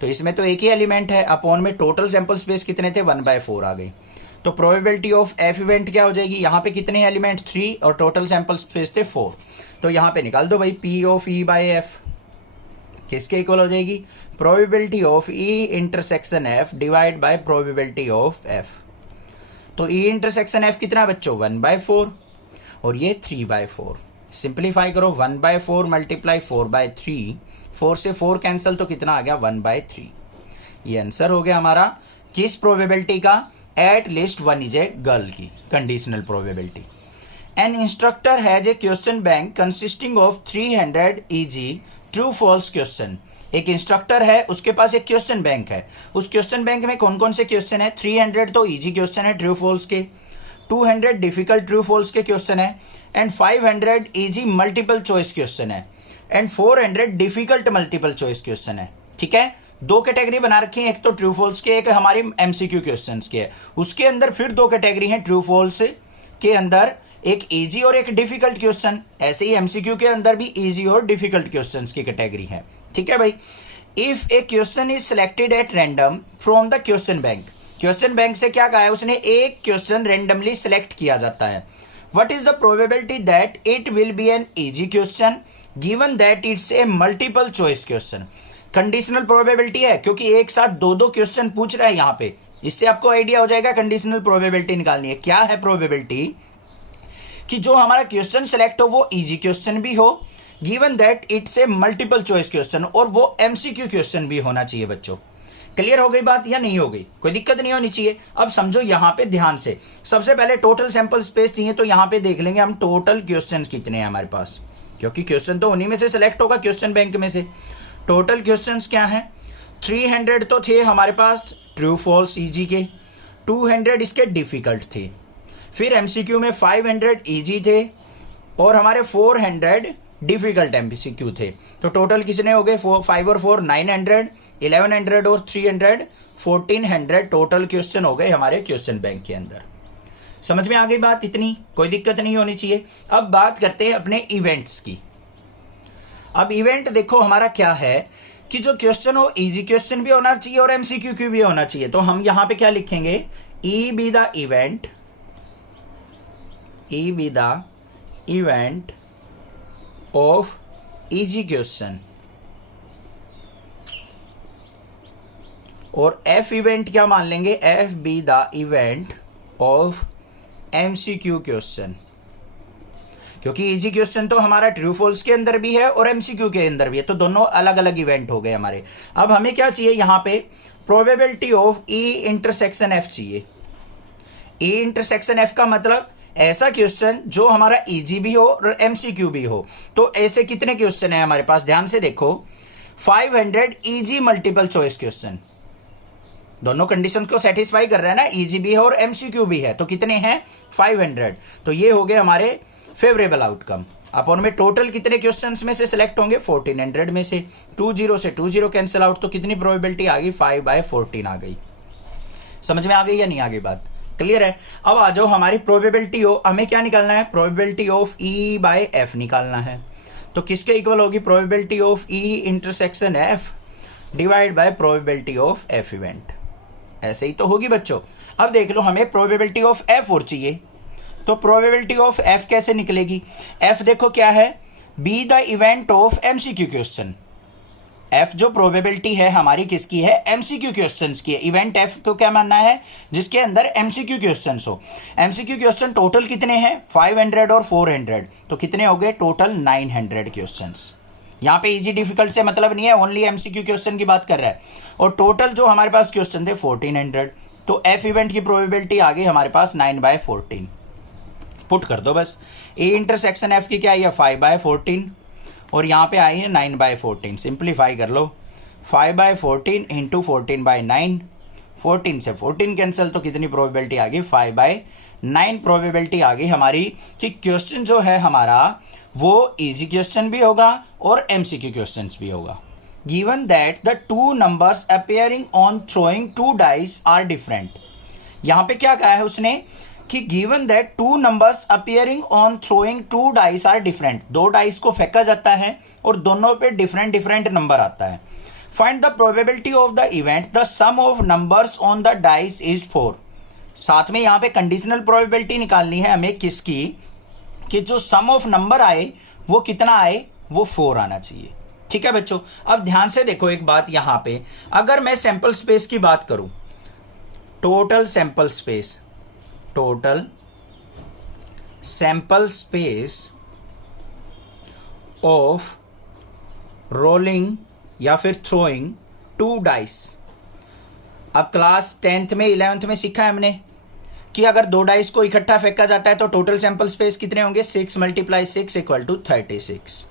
तो इसमें तो एक ही एलिमेंट है, अपॉन में टोटल सैंपल स्पेस कितने थे, 1/4 आ गई, तो प्रोबेबिलिटी ऑफ एफ इवेंट क्या हो जाएगी, यहां पे कितने एलिमेंट, 3, और टोटल सैंपल स्पेस थे 4, तो यहां पे निकाल दो भाई, P of E by F किसके इक्वल हो जाएगी, probability of E intersection F divide by probability of F. तो ई इंटरसेक्शन एफ कितना बच्चों, 1/4 और ये 3/4, सिंप्लीफाई करो, 1/4 मल्टीप्लाई 4/3, 4 से 4 कैंसिल, तो कितना आ गया, 1/3। ये आंसर हो गया हमारा किस प्रोबेबिलिटी का, at 1 is a girl की conditional probability. An instructor has a question bank consisting of 300 easy true false question. एक इंस्ट्रक्टर है, उसके पास एक क्वेश्चन बैंक है, उस क्वेश्चन बैंक में कौन कौन से क्वेश्चन है, 300 तो इजी क्वेश्चन है ट्रू फॉल्स के, 200 डिफिकल्ट ट्रू फॉल्स के क्वेश्चन है, and 500 easy multiple choice question है, and 400 difficult multiple choice question है। ठीक है, 2 कैटेगरी बना रखी है, एक तो ट्रू फॉल्स के, एक हमारी एमसीक्यू क्वेश्चंस के है, उसके अंदर फिर 2 कैटेगरी हैं, ट्रू फॉल्स के अंदर एक इजी और एक डिफिकल्ट क्वेश्चन, ऐसे ही एमसीक्यू के अंदर भी इजी और डिफिकल्ट क्वेश्चंस की कैटेगरी है। ठीक है भाई, if A question is selected at random from the question bank, question bank से क्या कहा है उसने, एक क्वेश्चन रेंडमली सिलेक्ट किया जाता है। What is the probability that it will be an easy question given that it's a multiple choice question. Conditional probability है क्योंकि एक साथ दो दो क्वेश्चन पूछ रहा है यहाँ पे, इससे आपको आइडिया हो जाएगा कंडीशनल प्रोबेबिलिटी निकालनी है। क्या है प्रोबेबिलिटी, कि जो हमारा क्वेश्चन सेलेक्ट हो वो इजी क्वेश्चन भी हो, given that it's a multiple choice question, और वो एमसीक्यू क्वेश्चन भी होना चाहिए बच्चों। क्लियर हो गई बात या नहीं हो गई, कोई दिक्कत नहीं होनी चाहिए। अब समझो यहाँ पे ध्यान से, सबसे पहले टोटल सैंपल स्पेस चाहिए, तो यहाँ पे देख लेंगे हम टोटल क्वेश्चंस कितने हैं हमारे पास, क्योंकि क्वेश्चन तो उन्हीं में से सिलेक्ट होगा क्वेश्चन बैंक में से। टोटल क्वेश्चंस क्या है, 300 तो थे हमारे पास ट्रू फॉल्स इजी के, 200 इसके डिफिकल्ट थे, फिर एमसीक्यू में 500 इजी थे और हमारे 400 डिफिकल्ट एमसीक्यू थे। तो टोटल कितने हो गए, 5 और 4 900, 1100 और 300 1400 टोटल क्वेश्चन हो गए हमारे क्वेश्चन बैंक के अंदर। समझ में आ गई बात, इतनी कोई दिक्कत नहीं होनी चाहिए। अब बात करते हैं अपने इवेंट्स की। अब इवेंट देखो हमारा क्या है कि जो क्वेश्चन हो इजी क्वेश्चन भी होना चाहिए और एमसीक्यू भी होना चाहिए। तो हम यहां पे क्या लिखेंगे, ई be the event, E be the event of easy question, और एफ इवेंट क्या मान लेंगे, F be the event of MCQ question, क्योंकि इजी क्वेश्चन तो हमारा ट्रू फॉल्स के अंदर भी है और एमसीक्यू के अंदर भी है, तो दोनों अलग अलग इवेंट हो गए हमारे। अब हमें क्या चाहिए यहां पे, probability of E intersection F चाहिए। ई इंटरसेक्शन एफ का मतलब ऐसा क्वेश्चन जो हमारा इजी भी हो और एमसीक्यू भी हो। तो ऐसे कितने क्वेश्चन है हमारे पास, ध्यान से देखो, 500 इजी मल्टीपल चॉइस क्वेश्चन, दोनों कंडीशन को सेटिस्फाई कर रहा है ना, इजी भी है और एमसीक्यू भी है, तो कितने हैं 500। तो ये हो गए हमारे फेवरेबल आउटकम। अपन में टोटल कितने क्वेश्चंस में से सिलेक्ट होंगे, 1400 में से, 20 से 20 कैंसिल आउट, तो कितनी प्रोबेबिलिटी आ गई, 5/14 आ गई। समझ में आ गई या नहीं आ गई बात, क्लियर है। अब आ जाओ हमारी प्रोबेबिलिटी हो, हमें क्या निकालना है, probability of E by F निकालना है। तो किसके इक्वल होगी, probability of E intersection F divide by probability of F event, ऐसे ही तो होगी बच्चों। अब देख लो हमें प्रोबेबिलिटी ऑफ एफ और चाहिए, तो प्रोबेबिलिटी ऑफ एफ कैसे निकलेगी, एफ देखो क्या है, B the event of MCQ question. F जो प्रोबेबिलिटी है हमारी किसकी है, एमसीक्यू क्वेश्चंस की है। इवेंट एफ को क्या मानना है, जिसके अंदर एमसीक्यू क्वेश्चंस हो। एमसीक्यू क्वेश्चन टोटल कितने हैं, 500 और 400, तो कितने हो गए टोटल 900 क्वेश्चंस। यहाँ पे इजी डिफिकल्ट से मतलब नहीं है, ओनली एमसीक्यू क्वेश्चन की बात कर रहा है। और टोटल जो हमारे पास क्वेश्चन थे 1400, तो एफ इवेंट की प्रोबेबिलिटी आ गई हमारे पास 9/14। पुट कर दो बस, ए इंटरसेक्शन एफ की क्या है, 5/14 और यहाँ पे आई है 9/14। सिंप्लीफाई कर लो, 5/14 इंटू 14/9, 14 से 14 कैंसिल, तो कितनी प्रोबेबिलिटी आ गई, 5/9 प्रोबेबिलिटी आ गई हमारी कि क्वेश्चन जो है हमारा वो इजी क्वेश्चन भी होगा और एमसीक्यू क्वेश्चंस भी होगा। Given that the two numbers appearing on throwing two dice are different. यहां पे क्या कहा है उसने कि given that two numbers appearing on throwing two dice are different, दो डाइस को फेंका जाता है और दोनों पे डिफरेंट डिफरेंट नंबर आता है। Find the probability of the event the sum of numbers on the dice is 4। साथ में यहां पे कंडीशनल प्रोबेबिलिटी निकालनी है हमें किसकी, कि जो सम ऑफ नंबर आए वो कितना आए, वो 4 आना चाहिए। ठीक है बच्चों, अब ध्यान से देखो एक बात, यहां पे अगर मैं सैंपल स्पेस की बात करूं, total sample space, total sample space of rolling या फिर थ्रोइंग टू डाइस। अब क्लास 10th में 11th में सीखा है हमने कि अगर दो डाइस को इकट्ठा फेंका जाता है तो टोटल सैंपल स्पेस कितने होंगे, 6 × 6 = 36।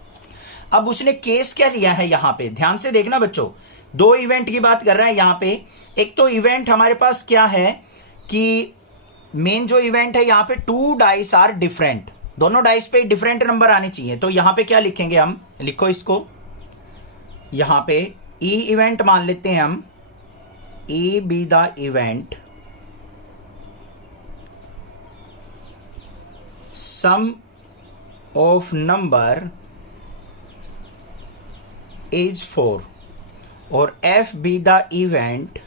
अब उसने केस क्या लिया है यहां पे, ध्यान से देखना बच्चों, दो इवेंट की बात कर रहा है यहां पे। एक तो इवेंट हमारे पास क्या है कि मेन जो इवेंट है यहां पे टू डाइस आर डिफरेंट, दोनों डाइस पे डिफरेंट नंबर आने चाहिए। तो यहां पे क्या लिखेंगे हम, लिखो इसको, यहां पे ई इवेंट मान लेते हैं हम, E be the event sum of number is 4 और F be the event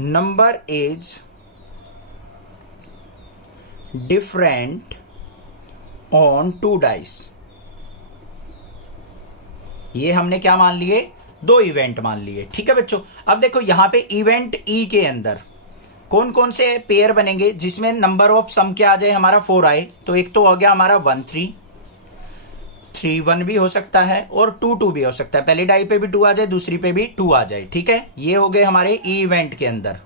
number is different on 2 dice. ये हमने क्या मान लिए, 2 इवेंट मान लिए। ठीक है बच्चों, अब देखो यहां पे इवेंट ई के अंदर कौन कौन से पेयर बनेंगे जिसमें नंबर ऑफ सम क्या आ जाए, हमारा 4 आए। तो एक तो हो गया हमारा 1 3, 3 1 भी हो सकता है और 2 2 भी हो सकता है। पहली डाई पे भी 2 आ जाए, दूसरी पे भी 2 आ जाए। ठीक है, ये हो गए हमारे ई इवेंट के अंदर।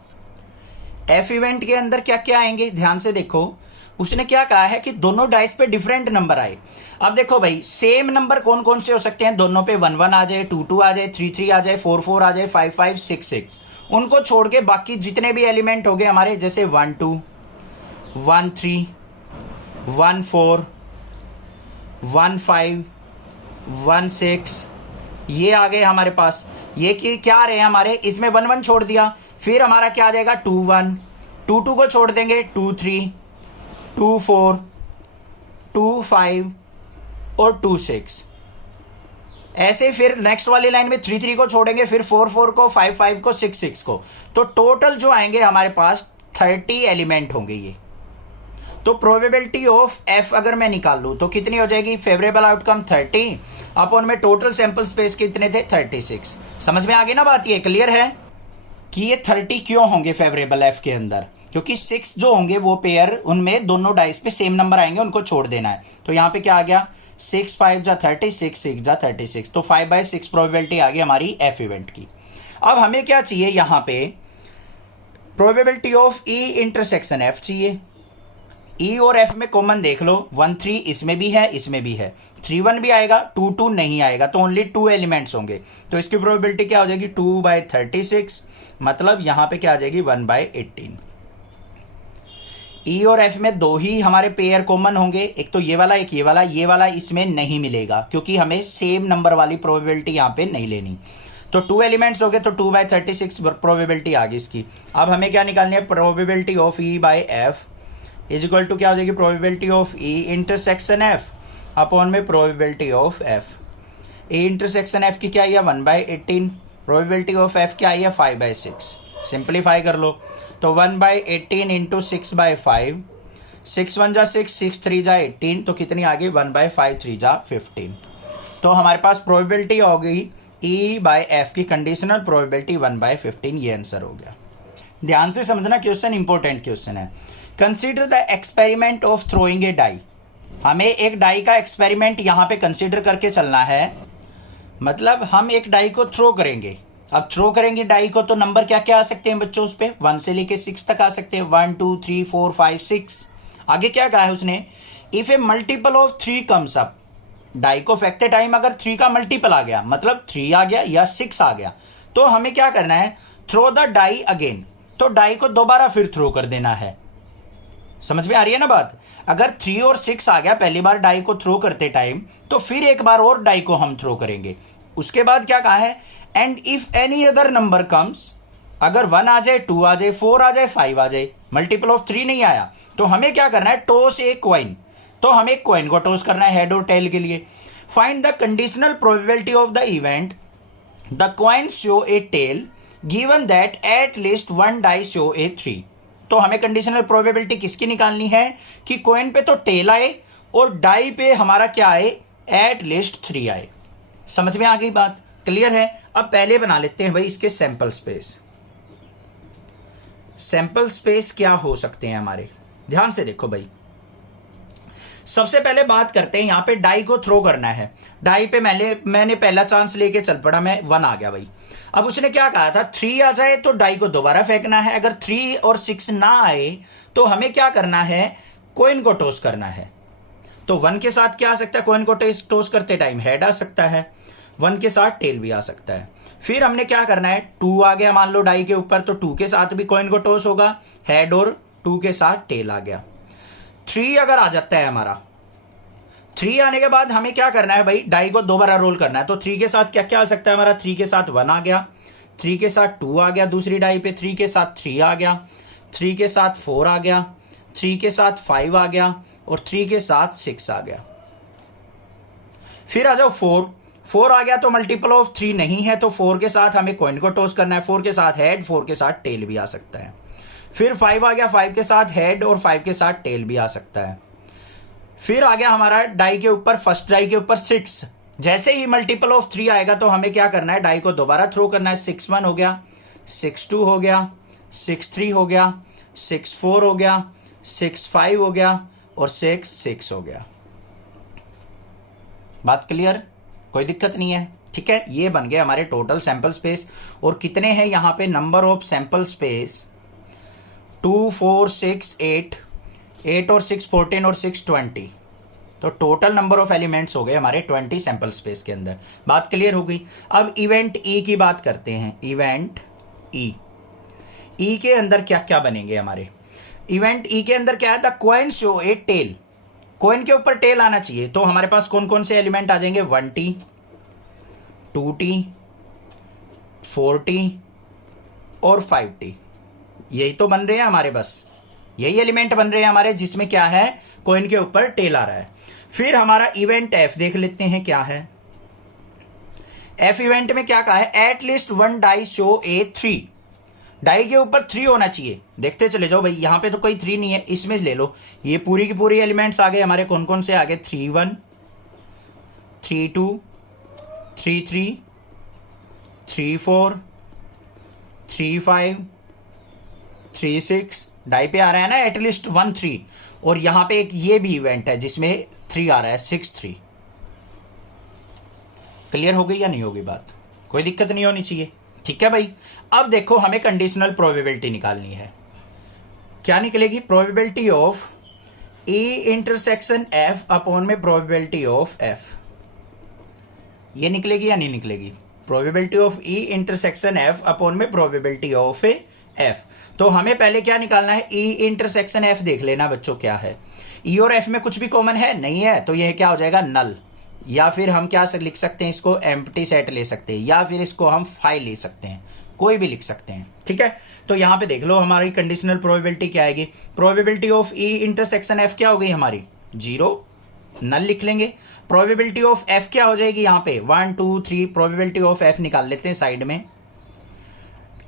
एफ इवेंट के अंदर क्या क्या आएंगे, ध्यान से देखो। उसने क्या कहा है कि दोनों डाइस पे डिफरेंट नंबर आए। अब देखो भाई, सेम नंबर कौन कौन से हो सकते हैं, दोनों पे 1 1 आ जाए, 2 2 आ जाए, 3 3 आ जाए, 4 4 आ जाए, 5 5 6 6। उनको छोड़ के बाकी जितने भी एलिमेंट हो गए हमारे, जैसे 1 2 1 3 1 4 1 5 1 6, ये आ गए हमारे पास। ये क्या आ रहे हैं हमारे, इसमें 1 1 छोड़ दिया, फिर हमारा क्या आ जाएगा 2 1, 2 2 को छोड़ देंगे 2 3 2 4 2 5 और 2 6। ऐसे फिर नेक्स्ट वाली लाइन में 3 3 को छोड़ेंगे, फिर 4 4 को, 5 5 को, 6 6 को। तो टोटल जो आएंगे हमारे पास 30 एलिमेंट होंगे ये। तो प्रोबेबिलिटी ऑफ एफ अगर मैं निकाल लूं तो कितनी हो जाएगी, फेवरेबल आउटकम 30 अपॉन में टोटल सैंपल स्पेस कितने थे 36। समझ में आ गई ना बात, ये क्लियर है कि ये 30 क्यों होंगे फेवरेबल एफ के अंदर, क्योंकि 6 जो होंगे वो पेयर, उनमें दोनों डाइस पे सेम नंबर आएंगे, उनको छोड़ देना है। तो यहां पे क्या आ गया, 6 5 जा 36, 6 जा 36, तो 5/6 प्रोबेबिलिटी आ गई हमारी एफ इवेंट की। अब हमें क्या चाहिए, यहां पे probability of E intersection F चाहिए। ई और एफ में कॉमन देख लो, 1 3 इसमें भी है, इसमें भी है, 3 1 भी आएगा, 2 2 नहीं आएगा, तो ओनली 2 एलिमेंट्स होंगे। तो इसकी प्रोबेबिलिटी क्या हो जाएगी, 2/36, मतलब यहां पे क्या आ जाएगी 1/18। ई और एफ में 2 ही हमारे पेयर कॉमन होंगे, एक तो ये वाला, एक ये वाला। ये वाला इसमें नहीं मिलेगा क्योंकि हमें सेम नंबर वाली प्रोबेबिलिटी यहां पे नहीं लेनी। तो 2 एलिमेंट्स हो गए, तो 2/36 प्रोबेबिलिटी आ गई इसकी। अब हमें क्या निकालनी है, probability of E by F is equal to क्या हो जाएगी, probability of E intersection F upon में probability of F. E intersection F की क्या आई है 1/18, प्रोबेबिलिटी ऑफ एफ क्या आई है 5/6। सिंप्लीफाई कर लो, तो 1/18 इंटू 6/5, 6 1 जा 6, 6 3 जा 18, तो कितनी आ गई 1/5 3 जा 15। तो हमारे पास प्रोबेबिलिटी हो गई ई बाय एफ की कंडीशनल प्रोबेबिलिटी 1/15, ये आंसर हो गया। ध्यान से समझना, क्वेश्चन इंपॉर्टेंट क्वेश्चन है। Consider the experiment of throwing a die. हमें एक डाई का एक्सपेरिमेंट यहां पे कंसीडर करके चलना है, मतलब हम एक डाई को थ्रो करेंगे। अब थ्रो करेंगे डाई को, तो नंबर क्या क्या आ सकते हैं बच्चों उस पे, 1 से लेके 6 तक आ सकते हैं, 1 2 3 4 5 6। आगे क्या कहा है उसने, if a multiple of 3 comes up, die को फेंकते टाइम अगर 3 का मल्टीपल आ गया, मतलब 3 आ गया या 6 आ गया, तो हमें क्या करना है, थ्रो द डाई अगेन। तो डाई को दोबारा फिर थ्रो कर देना है। समझ में आ रही है ना बात, अगर 3 और 6 आ गया पहली बार डाई को थ्रो करते टाइम, तो फिर एक बार और डाई को हम थ्रो करेंगे। उसके बाद क्या कहा है, and if any other number comes, अगर 1 आ जाए, 2 आ जाए, 4 आ जाए, 5 आ जाए, मल्टीपल ऑफ 3 नहीं आया, तो हमें क्या करना है, टॉस ए कॉइन। तो हमें एक कॉइन को टॉस करना है हेड और टेल के लिए। Find the conditional probability of the event the coin show a tail given that at least 1 die show a 3। तो हमें कंडीशनल प्रोबेबिलिटी किसकी निकालनी है, कि कॉइन पे तो टेल आए और डाई पे हमारा क्या आए, एट लीस्ट 3 आए। समझ में आ गई बात, क्लियर है। अब पहले बना लेते हैं भाई इसके सैंपल स्पेस। सैंपल स्पेस क्या हो सकते हैं हमारे, ध्यान से देखो भाई। सबसे पहले बात करते हैं, यहां पे डाई को थ्रो करना है। डाई पे मैंने पहला चांस लेके चल पड़ा, मैं 1 आ गया भाई। अब उसने क्या कहा था, 3 आ जाए तो डाई को दोबारा फेंकना है, अगर 3 और 6 ना आए तो हमें क्या करना है, कॉइन को टॉस करना है। तो 1 के साथ क्या आ सकता है, कॉइन को टॉस करते टाइम हेड आ सकता है, 1 के साथ टेल भी आ सकता है। फिर हमने क्या करना है, 2 आ गया मान लो डाई के ऊपर, तो 2 के साथ भी कॉइन को टॉस होगा, हेड और 2 के साथ टेल आ गया। 3 अगर आ जाता है हमारा, 3 आने के बाद हमें क्या करना है भाई, डाई को दोबारा रोल करना है। तो 3 के साथ क्या क्या आ सकता है हमारा, 3 के साथ 1 आ गया, 3 के साथ 2 आ गया दूसरी डाई पे, 3 के साथ 3 आ गया, 3 के साथ 4 आ गया, 3 के साथ 5 आ गया और 3 के साथ 6 आ गया। फिर आ जाओ 4, 4 आ गया तो मल्टीपल ऑफ 3 नहीं है, तो 4 के साथ हमें कॉइन को टॉस करना है। 4 के साथ हेड, 4 के साथ टेल भी आ सकता है। फिर 5 आ गया, 5 के साथ हेड और 5 के साथ टेल भी आ सकता है। फिर आ गया हमारा डाई के ऊपर, फर्स्ट डाई के ऊपर 6। जैसे ही मल्टीपल ऑफ 3 आएगा तो हमें क्या करना है, डाई को दोबारा थ्रो करना है। 6 1 हो गया, 6 2 हो गया, 6 3 हो गया, 6 4 हो गया, 6 5 हो गया और 6 6 हो गया। बात क्लियर, कोई दिक्कत नहीं है। ठीक है, ये बन गए हमारे टोटल सैंपल स्पेस। और कितने हैं यहां पे नंबर ऑफ सैंपल स्पेस, 2 4 6 8, 8 और 6 14 और 6 20। तो टोटल नंबर ऑफ एलिमेंट्स हो गए हमारे 20 सैंपल स्पेस के अंदर। बात क्लियर हो गई। अब इवेंट ई की बात करते हैं। इवेंट ई के अंदर क्या क्या बनेंगे हमारे। इवेंट ई के अंदर क्या है, the coin show a tail. Coin के ऊपर टेल आना चाहिए, तो हमारे पास कौन कौन से एलिमेंट आ जाएंगे, 1t 2t 4t और 5t। यही तो बन रहे हैं हमारे, बस यही एलिमेंट बन रहे हैं हमारे, जिसमें क्या है, कॉइन के ऊपर टेल आ रहा है। फिर हमारा इवेंट एफ देख लेते हैं क्या है। एफ इवेंट में क्या कहा है, at least 1 die show a 3। डाई के ऊपर 3 होना चाहिए। देखते चले जाओ भाई, यहां पे तो कोई 3 नहीं है, इसमें ले लो। ये पूरी की पूरी एलिमेंट्स आ गए हमारे। कौन कौन से आ गए, 3 1 3 2 3 3 3 4 3 5 3 6। डाई पे आ रहा है ना एटलीस्ट 1 3। और यहां पे एक ये भी इवेंट है जिसमें 3 आ रहा है, 6 3। क्लियर हो गई या नहीं होगी बात, कोई दिक्कत नहीं होनी चाहिए। ठीक है भाई। अब देखो हमें कंडीशनल प्रोबेबिलिटी निकालनी है। क्या निकलेगी, probability of A intersection F upon में प्रोबेबिलिटी ऑफ एफ। ये निकलेगी या नहीं निकलेगी, probability of E intersection F upon में प्रोबेबिलिटी ऑफ एफ। तो हमें पहले क्या निकालना है, ई इंटरसेक्शन एफ देख लेना बच्चों क्या है। ई और एफ में कुछ भी कॉमन है नहीं है, तो यह क्या हो जाएगा, नल। या फिर हम क्या लिख सकते हैं, इसको एम्प्टी सेट ले सकते हैं, या फिर इसको हम फाइल ले सकते हैं, कोई भी लिख सकते हैं। ठीक है, तो यहां पे देख लो हमारी कंडीशनल प्रोबेबिलिटी क्या आएगी। Probability of E intersection F क्या हो गई हमारी, 0, नल लिख लेंगे। प्रोबेबिलिटी ऑफ एफ क्या हो जाएगी यहाँ पे, 1 2 3। प्रोबेबिलिटी ऑफ एफ निकाल लेते हैं साइड में।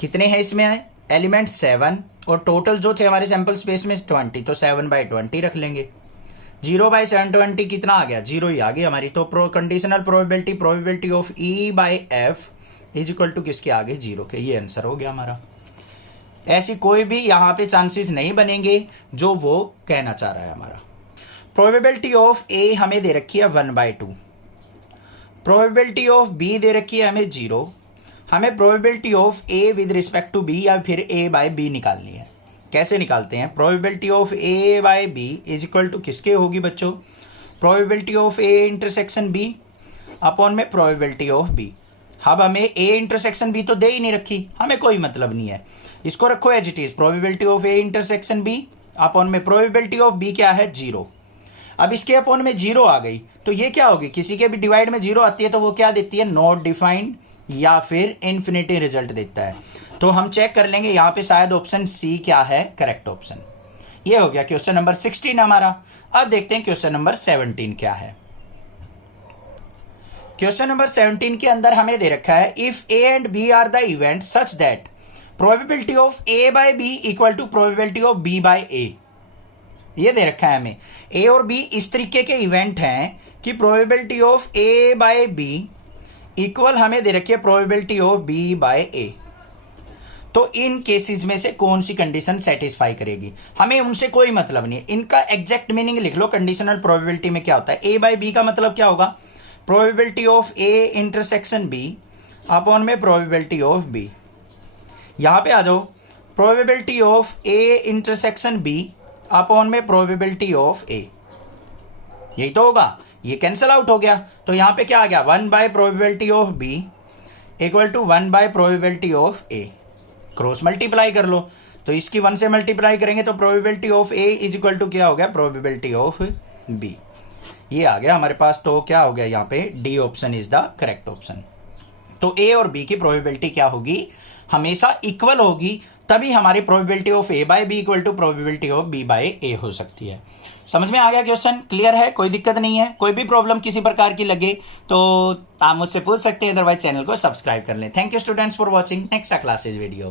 कितने हैं इसमें एलिमेंट, 7। और टोटल जो थे हमारे सैंपल स्पेस में 20, तो 7/20 रख लेंगे। 0/720 कितना आ गया, 0 ही आ गई हमारी। तो conditional probability of E by F is equal to किसके आगे, 0 के। ये आंसर हो गया हमारा। ऐसी कोई भी यहां पे चांसेस नहीं बनेंगे जो वो कहना चाह रहा है हमारा। प्रोबेबिलिटी ऑफ ए हमें दे रखी है 1/2। प्रोबेबिलिटी ऑफ बी दे रखी है हमें 0। हमें probability of A with respect to B या फिर ए बाय बी निकालनी है। कैसे निकालते हैं, probability of A by B is equal to किसके होगी बच्चों, probability of A intersection B upon में प्रोबेबिलिटी ऑफ बी। अब हमें ए इंटरसेक्शन बी तो दे ही नहीं रखी, हमें कोई मतलब नहीं है, इसको रखो as it is. Probability of A intersection B upon में प्रोबेबिलिटी ऑफ बी क्या है, 0। अब इसके अपॉन में 0 आ गई तो ये क्या होगी, किसी के भी डिवाइड में 0 आती है तो वो क्या देती है, नॉट डिफाइंड या फिर इन्फिनिटी रिजल्ट देता है। तो हम चेक कर लेंगे यहाँ पे शायद ऑप्शन सी क्या है करेक्ट ऑप्शन। ये हो गया क्वेश्चन नंबर 16 हमारा। अब देखते हैं क्वेश्चन नंबर 17 क्या है। क्वेश्चन नंबर 17 के अंदर हमें दे रखा है, if A and B are the event such that probability of A by B equal to probability of B by A. ये दे रखा है हमें, ए और बी इस तरीके के इवेंट हैं कि probability of A by B equal हमें दे रखी है probability of B by A. तो इन केसेस में से कौन सी कंडीशन सेटिस्फाई करेगी, हमें उनसे कोई मतलब नहीं है। इनका एग्जैक्ट मीनिंग लिख लो। कंडीशनल प्रोबेबिलिटी में क्या होता है, ए बाय बी का मतलब क्या होगा, probability of A intersection B upon में प्रोबेबिलिटी ऑफ बी। यहां पे आ जाओ, probability of A intersection B upon में प्रोबेबिलिटी ऑफ ए, यही तो होगा। ये कैंसल आउट हो गया तो यहां पे क्या आ गया, 1 by probability of B equal to 1 by probability of A. Cross multiply कर लो, तो इसकी 1 से मल्टीप्लाई करेंगे तो probability of A is equal to क्या हो गया, प्रोबेबिलिटी ऑफ बी। ये आ गया हमारे पास। तो क्या हो गया यहाँ पे, D option is the correct option. तो ए और बी की प्रोबेबिलिटी क्या होगी, हमेशा इक्वल होगी, तभी हमारी probability of A by B equal to probability of B by A हो सकती है। समझ में आ गया क्वेश्चन? क्लियर है? कोई दिक्कत नहीं है? कोई भी प्रॉब्लम किसी प्रकार की लगे तो आप मुझसे पूछ सकते हैं, अदरवाइज चैनल को सब्सक्राइब कर लें। Thank you students for watching next classes video.